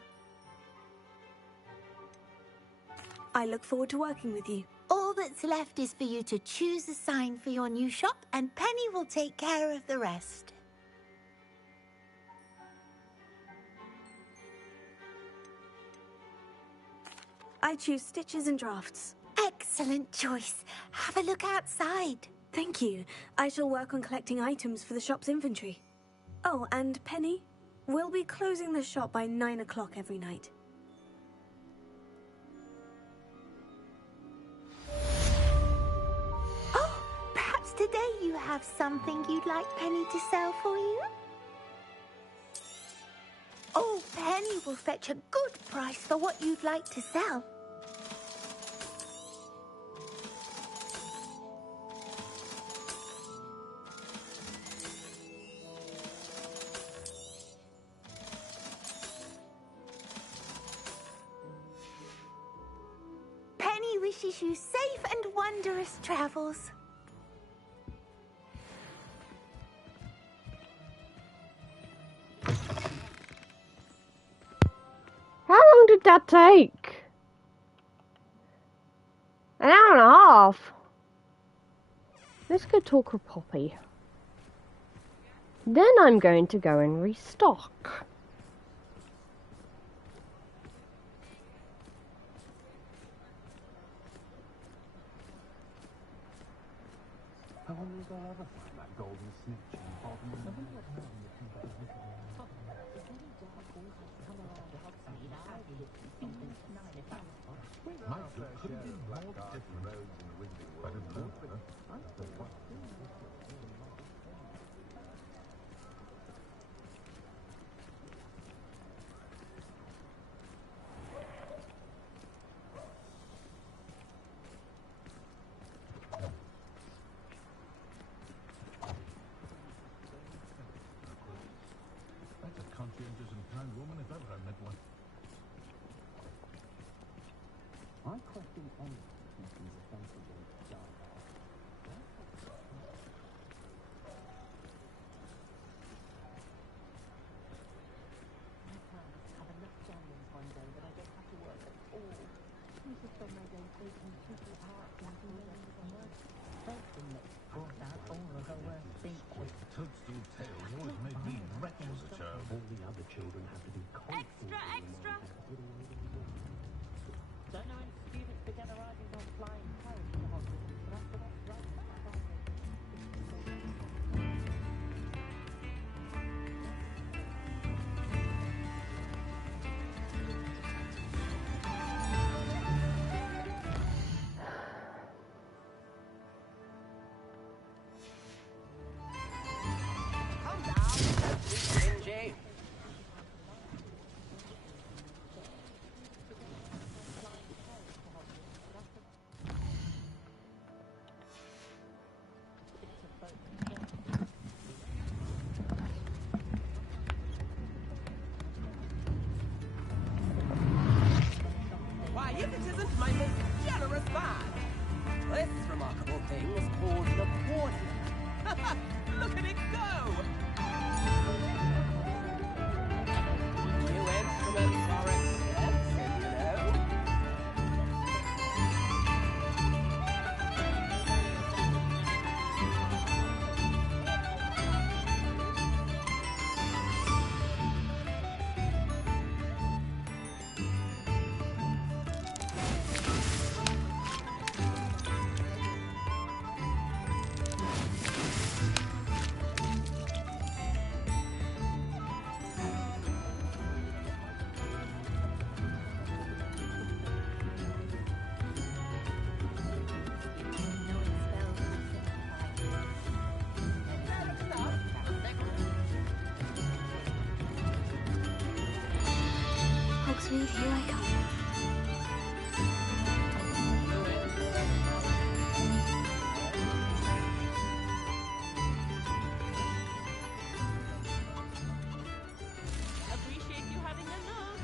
I look forward to working with you. All that's left is for you to choose a sign for your new shop, and Penny will take care of the rest. I choose stitches and drafts. Excellent choice. Have a look outside. Thank you. I shall work on collecting items for the shop's inventory. Oh, and Penny, we'll be closing the shop by 9 o'clock every night. Oh, perhaps today Today you have something you'd like Penny to sell for you? Oh, Penny will fetch a good price for what you'd like to sell. Penny wishes you safe and wondrous travels. How long did that take? An hour and a half. Let's go talk with Poppy. Then I'm going to go and restock. I wonder if they'll ever find that golden snitch in the bottom of the My fair share of blackguards and rogues in the wizarding world. I didn't know that. That's a conscientious and kind woman if ever I met one. I question anyone who sees offensively dark. I plan to have enough diamonds one day that I don't have to work at all. I used to spend my days breaking people apart and doing first thing that brought out all of her worst features. Toadstool tales always made me wretched as a child. All the other children have to be Extra, extra! Don't know when students began arriving on flying cars to Hogwarts, but after that, right back. Calm down, Gingy. Why, if it isn't my most generous man! This remarkable thing is called an accordion. Look at it go! New instruments are expensive, you know. Hogsmeade, here I come. Appreciate you having a look.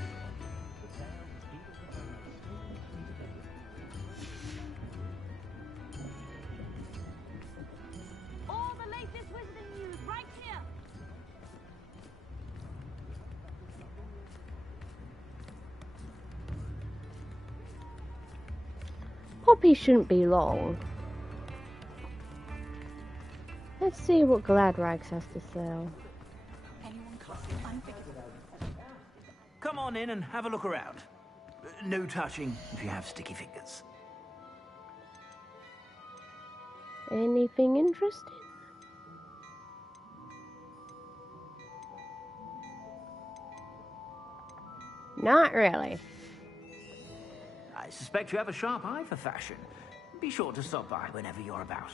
All the latest wizarding news right here. Poppy shouldn't be long. Let's see what Gladrags has to sell. Come on in and have a look around. No touching if you have sticky fingers. Anything interesting? Not really. I suspect you have a sharp eye for fashion. Be sure to stop by whenever you're about.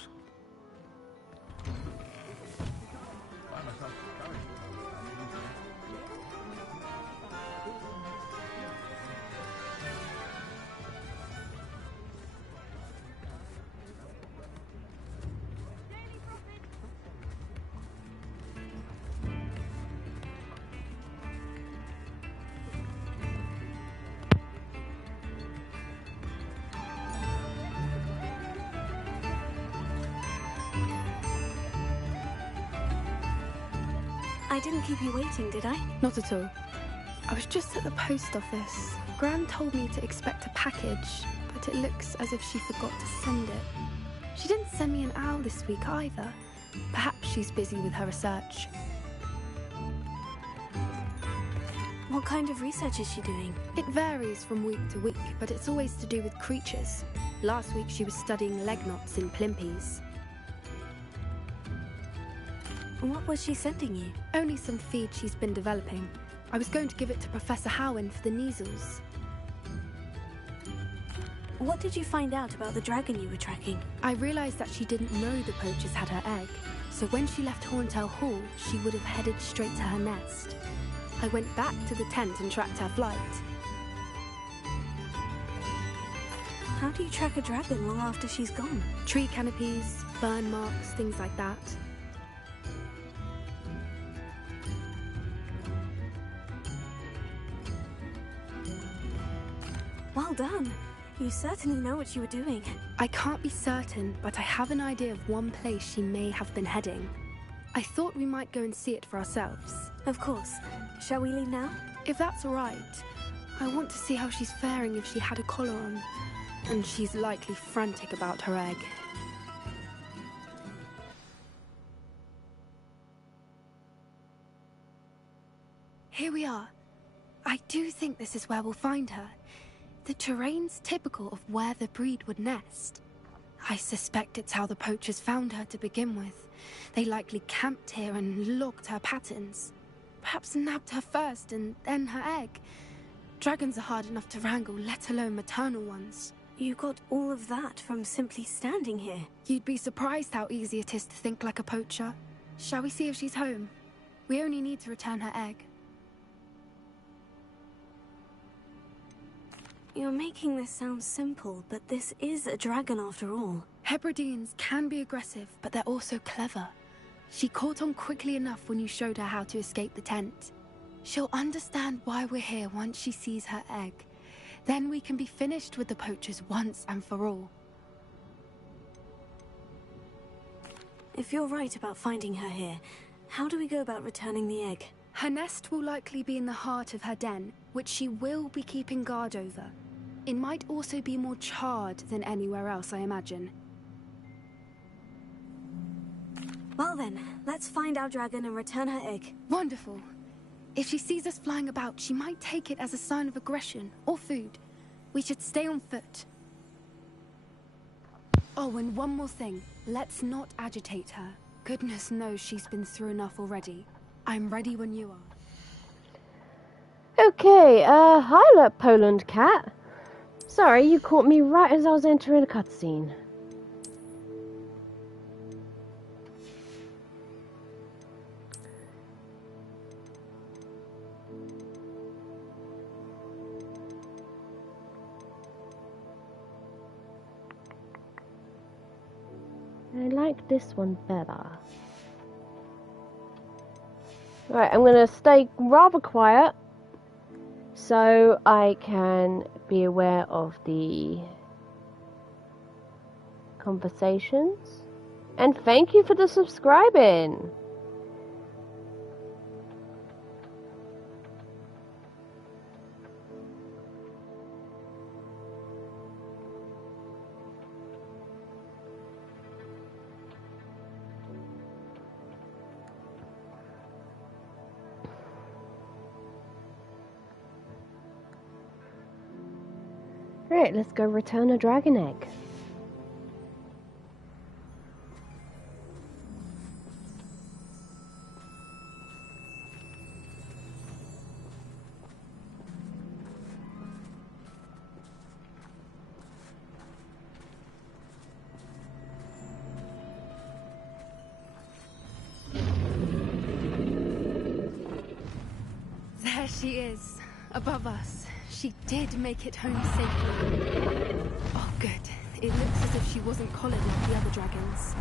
I didn't keep you waiting, did I? Not at all. I was just at the post office. Gran told me to expect a package, but it looks as if she forgot to send it. She didn't send me an owl this week either. Perhaps she's busy with her research. What kind of research is she doing? It varies from week to week, but it's always to do with creatures. Last week she was studying leg knots in plimpies. What was she sending you? Only some feed she's been developing. I was going to give it to Professor Howen for the measles. What did you find out about the dragon you were tracking? I realized that she didn't know the poachers had her egg, so when she left Haunted Hall, she would have headed straight to her nest. I went back to the tent and tracked her flight. How do you track a dragon long after she's gone? Tree canopies, burn marks, things like that. Well done. You certainly know what you were doing. I can't be certain, but I have an idea of one place she may have been heading. I thought we might go and see it for ourselves. Of course. Shall we leave now? If that's all right. I want to see how she's faring if she had a collar on. And she's likely frantic about her egg. Here we are. I do think this is where we'll find her. The terrain's typical of where the breed would nest. I suspect it's how the poachers found her to begin with. They likely camped here and logged her patterns. Perhaps nabbed her first and then her egg. Dragons are hard enough to wrangle, let alone maternal ones. You got all of that from simply standing here. You'd be surprised how easy it is to think like a poacher. Shall we see if she's home? We only need to return her egg. You're making this sound simple, but this is a dragon after all. Hebrideans can be aggressive, but they're also clever. She caught on quickly enough when you showed her how to escape the tent. She'll understand why we're here once she sees her egg. Then we can be finished with the poachers once and for all. If you're right about finding her here, how do we go about returning the egg? Her nest will likely be in the heart of her den, which she will be keeping guard over. It might also be more charred than anywhere else, I imagine. Well then, let's find our dragon and return her egg. Wonderful. If she sees us flying about, she might take it as a sign of aggression or food. We should stay on foot. Oh, and one more thing. Let's not agitate her. Goodness knows she's been through enough already. I'm ready when you are. Okay, hi, Poland cat. Sorry, you caught me right as I was entering a cutscene. I like this one better. Right, I'm gonna stay rather quiet so I can be aware of the conversations. And thank you for the subscribing. Right, let's go return a dragon egg. There she is, above us. She did make it home safely. Oh, good. It looks as if she wasn't collared like the other dragons.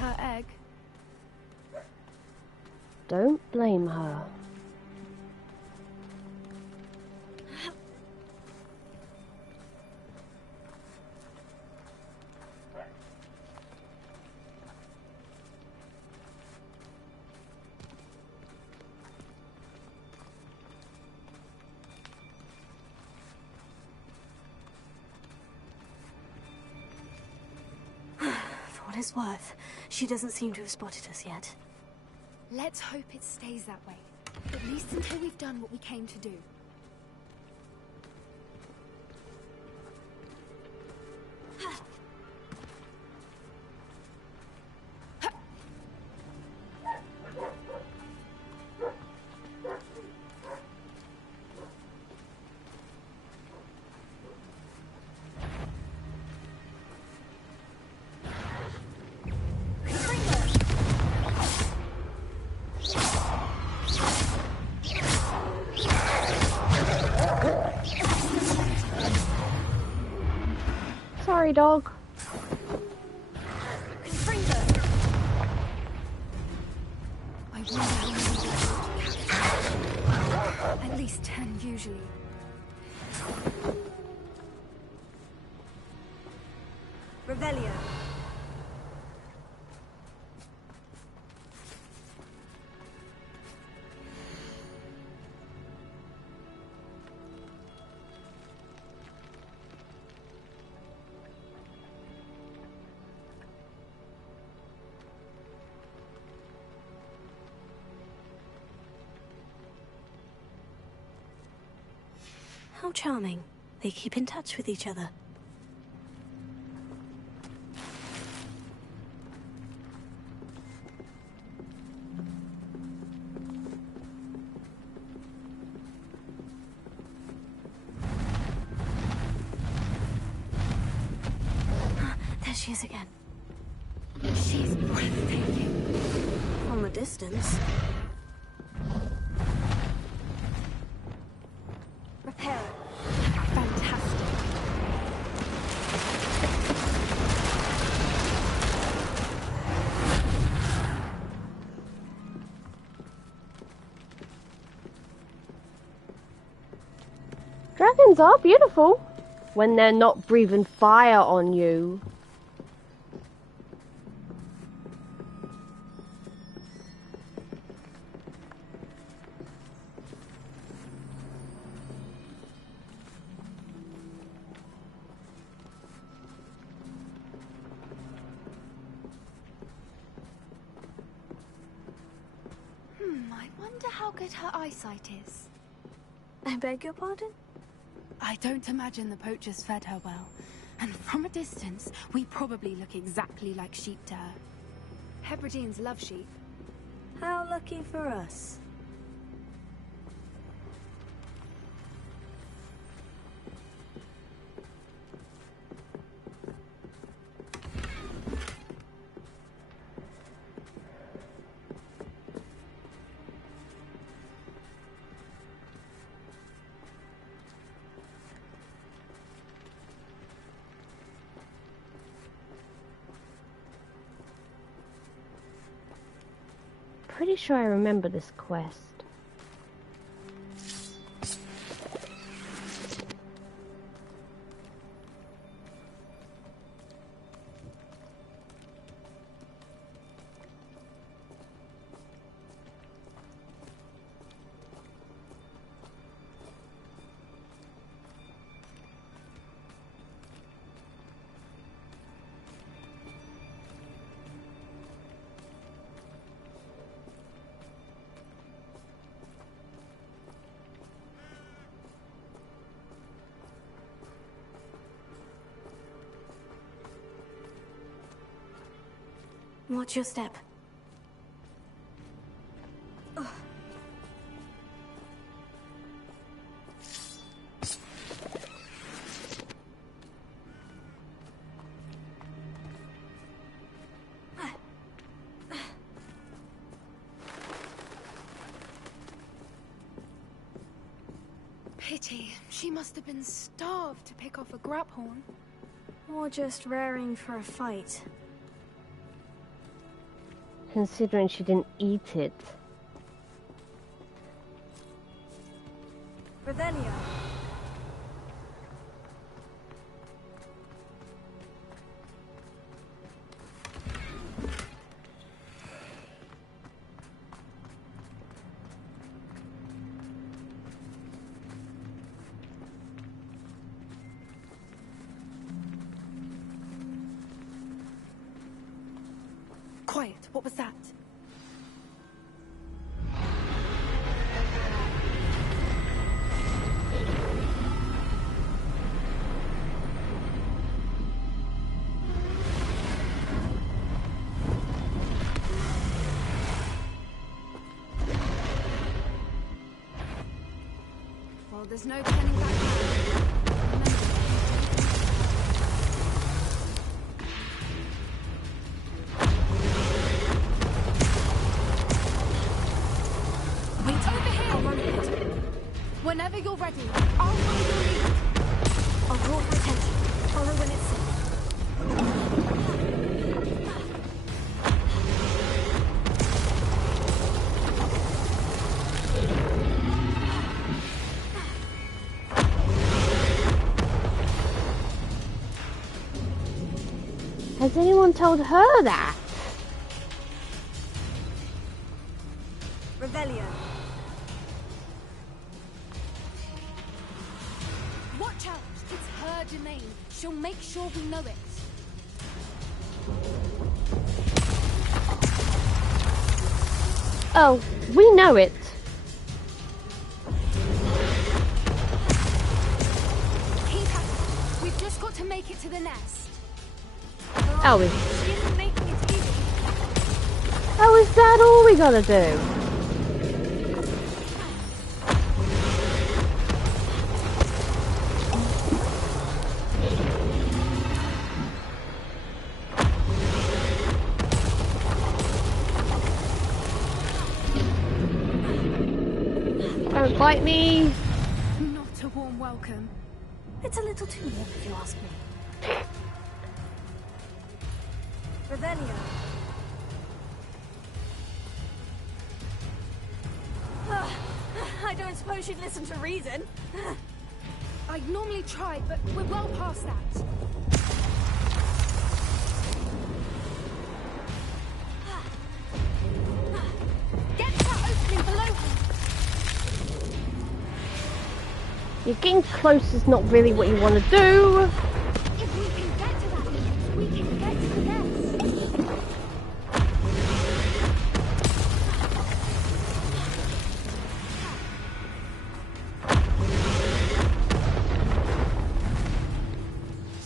her egg. Don't blame her. For what it's worth, she doesn't seem to have spotted us yet. Let's hope it stays that way. At least until we've done what we came to do. Sorry, dog. I wonder how many there are to capture. At least 10 usually. Revelio. How charming. They keep in touch with each other. There she is again. She's breathtaking. From a distance. Repair it. Fantastic. Dragons are beautiful when they're not breathing fire on you. I wonder how good her eyesight is. I beg your pardon? I don't imagine the poachers fed her well. And from a distance, we probably look exactly like sheep to her. Hebrideans love sheep. How lucky for us. Pretty sure I remember this quest. Watch your step. Pity. She must have been starved to pick off a graphorn. Or just raring for a fight. considering she didn't eat it. Revelio. Quiet. What was that? Well, there's no turning back now. Whenever you're ready, I'll follow your lead. I'll draw her attention. Follow when it's safe. Has anyone told her that? Revelio. Watch out! It's her domain. She'll make sure we know it. Oh, we know it. Keep at it. We've just got to make it to the nest. Oh, She isn't making it easy. oh, is that all we gotta do? Don't bite me. Not a warm welcome. It's a little too warm if you ask me. Revelio. I don't suppose you'd listen to reason. I'd normally try, but we're well past that. Get to that opening below her. You're getting close is not really what you want to do. If we can get to that, we can get to the nest.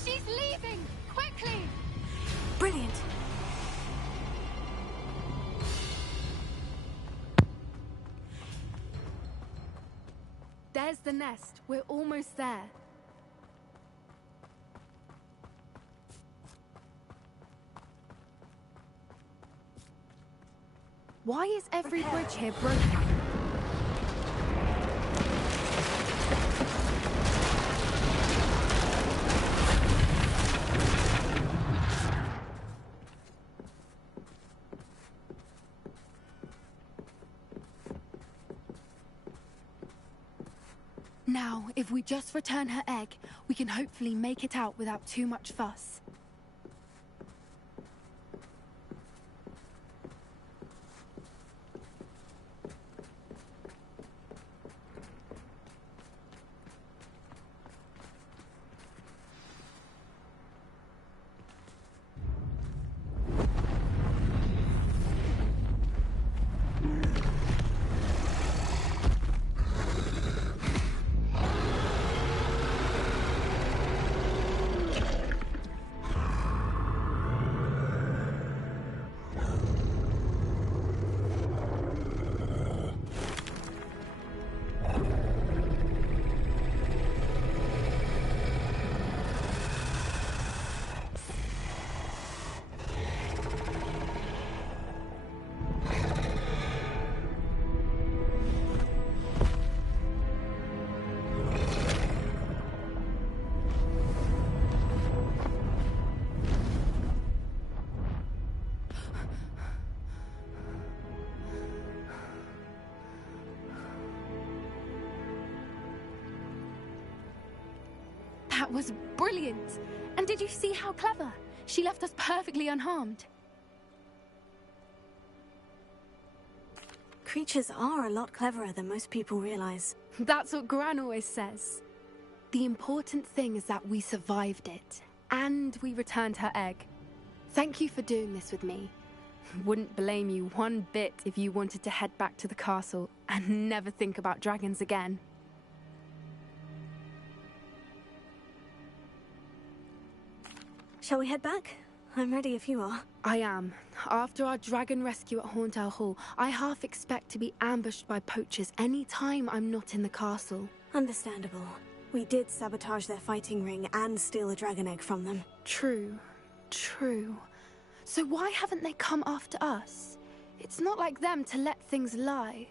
She's leaving! Quickly! Brilliant. There's the nest. We're almost there. Why is every bridge here broken? Now, if we just return her egg, we can hopefully make it out without too much fuss. That was brilliant! And did you see how clever? She left us perfectly unharmed. Creatures are a lot cleverer than most people realize. That's what Gran always says. The important thing is that we survived it, and we returned her egg. Thank you for doing this with me. Wouldn't blame you one bit if you wanted to head back to the castle and never think about dragons again. Shall we head back? I'm ready if you are. I am. After our dragon rescue at Haunted Hall, I half expect to be ambushed by poachers any time I'm not in the castle. Understandable. We did sabotage their fighting ring and steal a dragon egg from them. True. True. So why haven't they come after us? It's not like them to let things lie.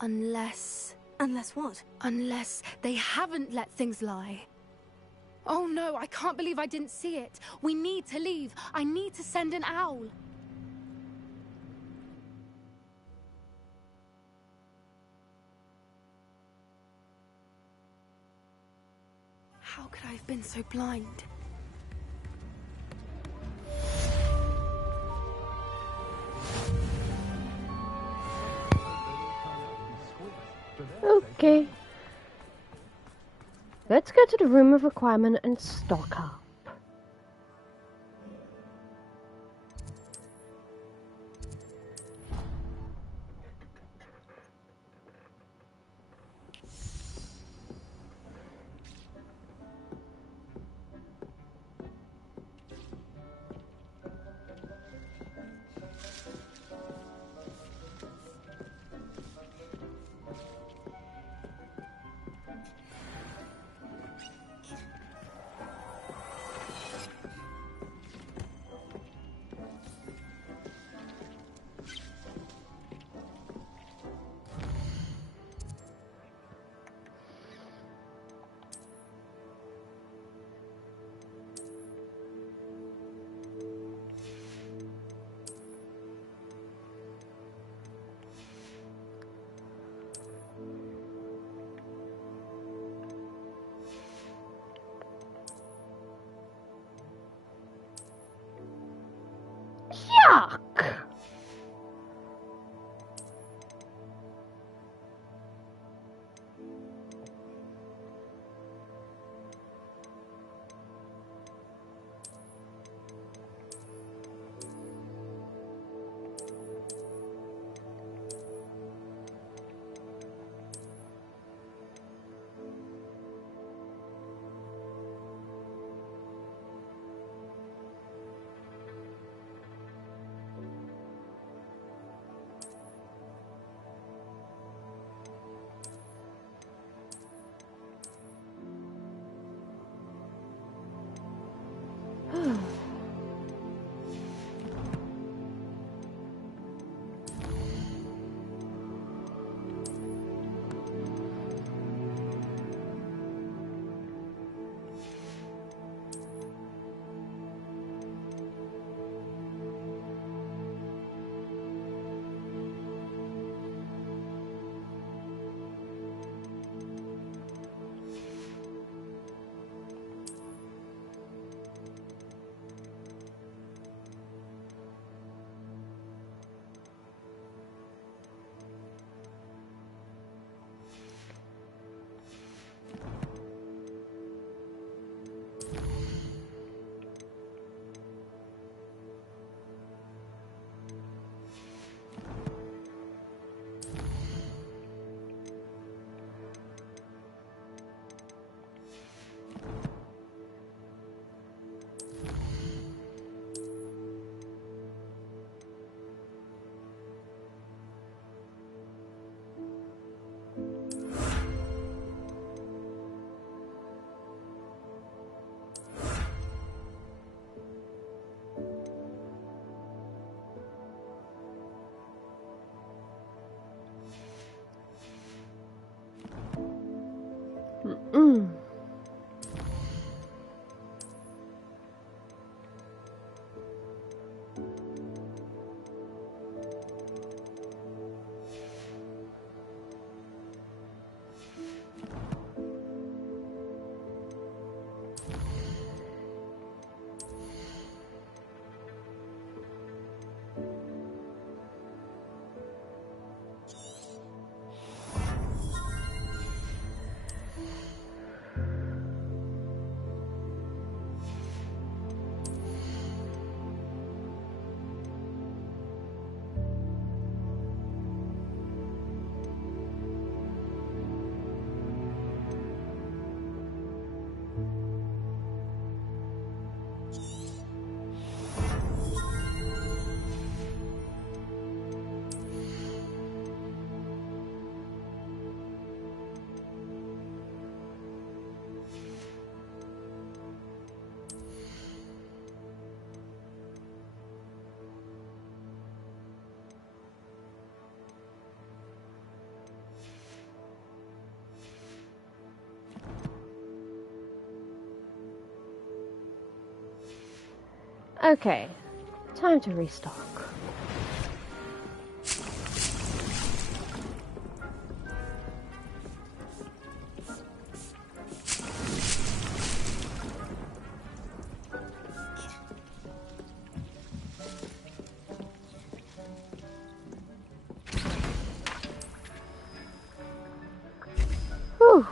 Unless... Unless what? Unless they haven't let things lie. Oh no, I can't believe I didn't see it. We need to leave. I need to send an owl. How could I have been so blind? Okay. Let's go to the room of requirement and stock up. Okay, time to restock. Whew.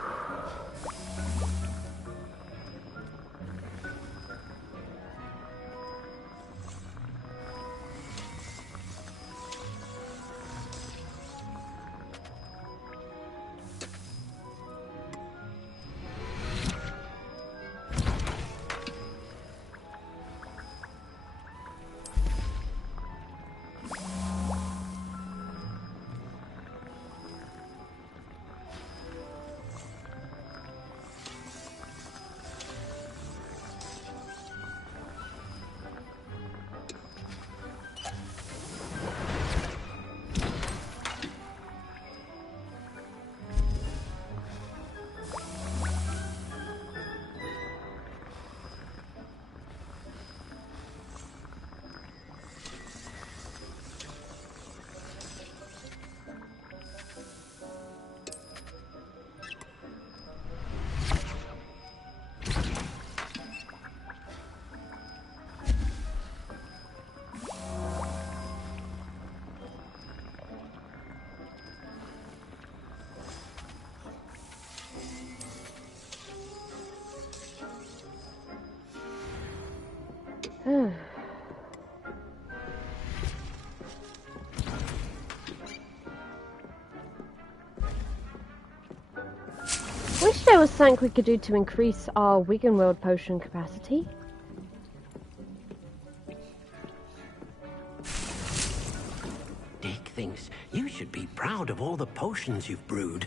Wish there was something we could do to increase our Wigan World potion capacity. Dick thinks you should be proud of all the potions you've brewed.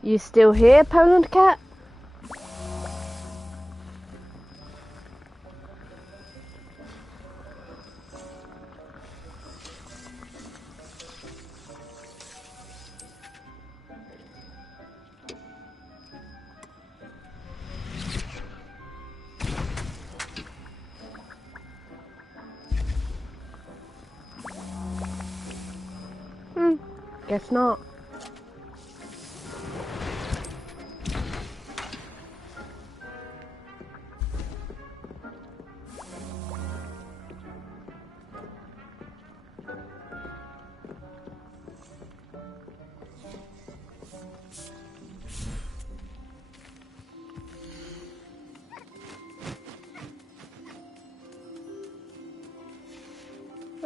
You still here, Poland Cat? Guess not.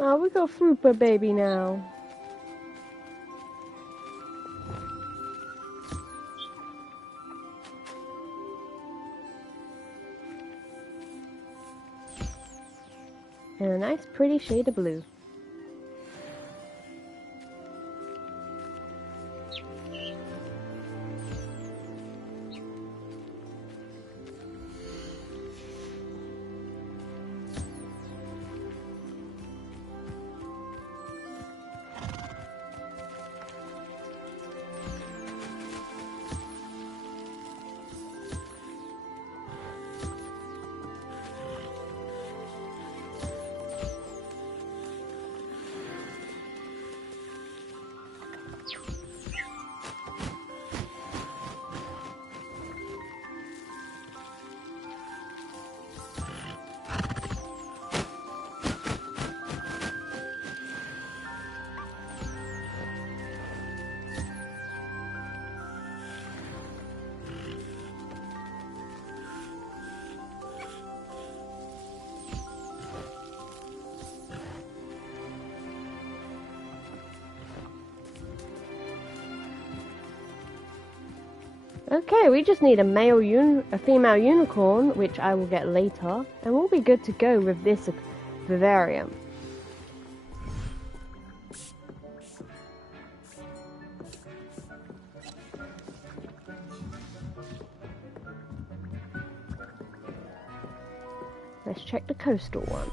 Oh, we got Frupa baby now. And a nice pretty shade of blue. Okay, we just need a female unicorn, which I will get later, and we'll be good to go with this vivarium. Let's check the coastal one.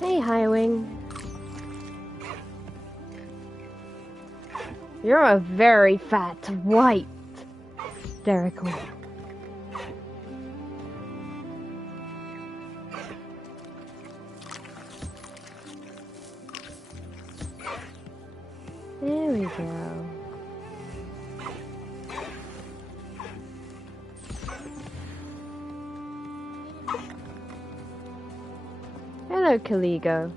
Hey, Highwing. You're a very fat white Derrickle. There we go. Hello, Caligo.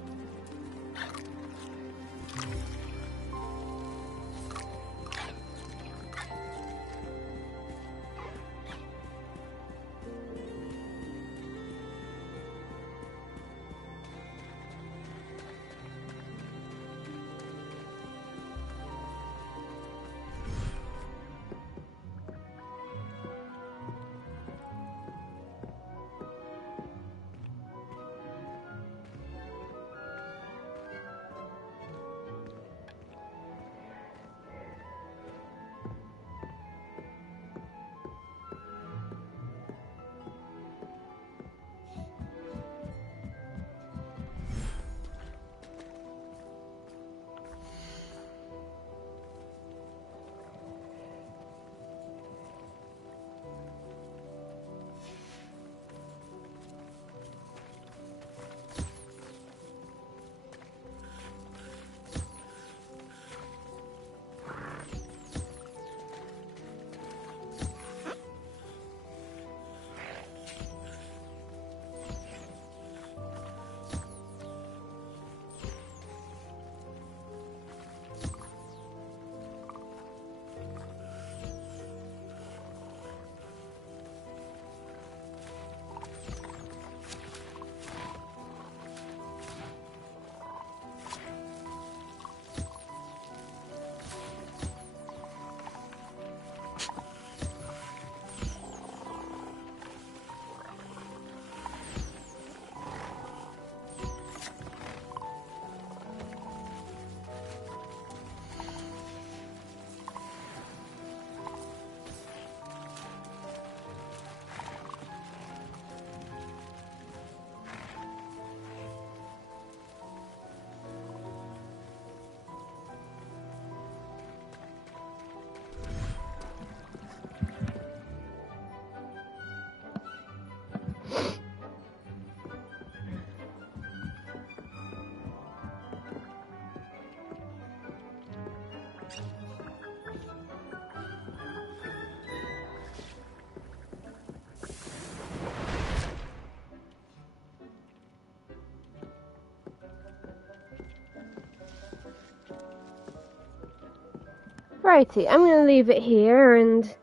Righty, I'm going to leave it here, and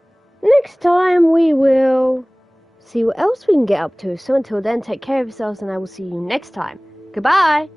next time we will see what else we can get up to. So until then, take care of yourselves, and I will see you next time. Goodbye!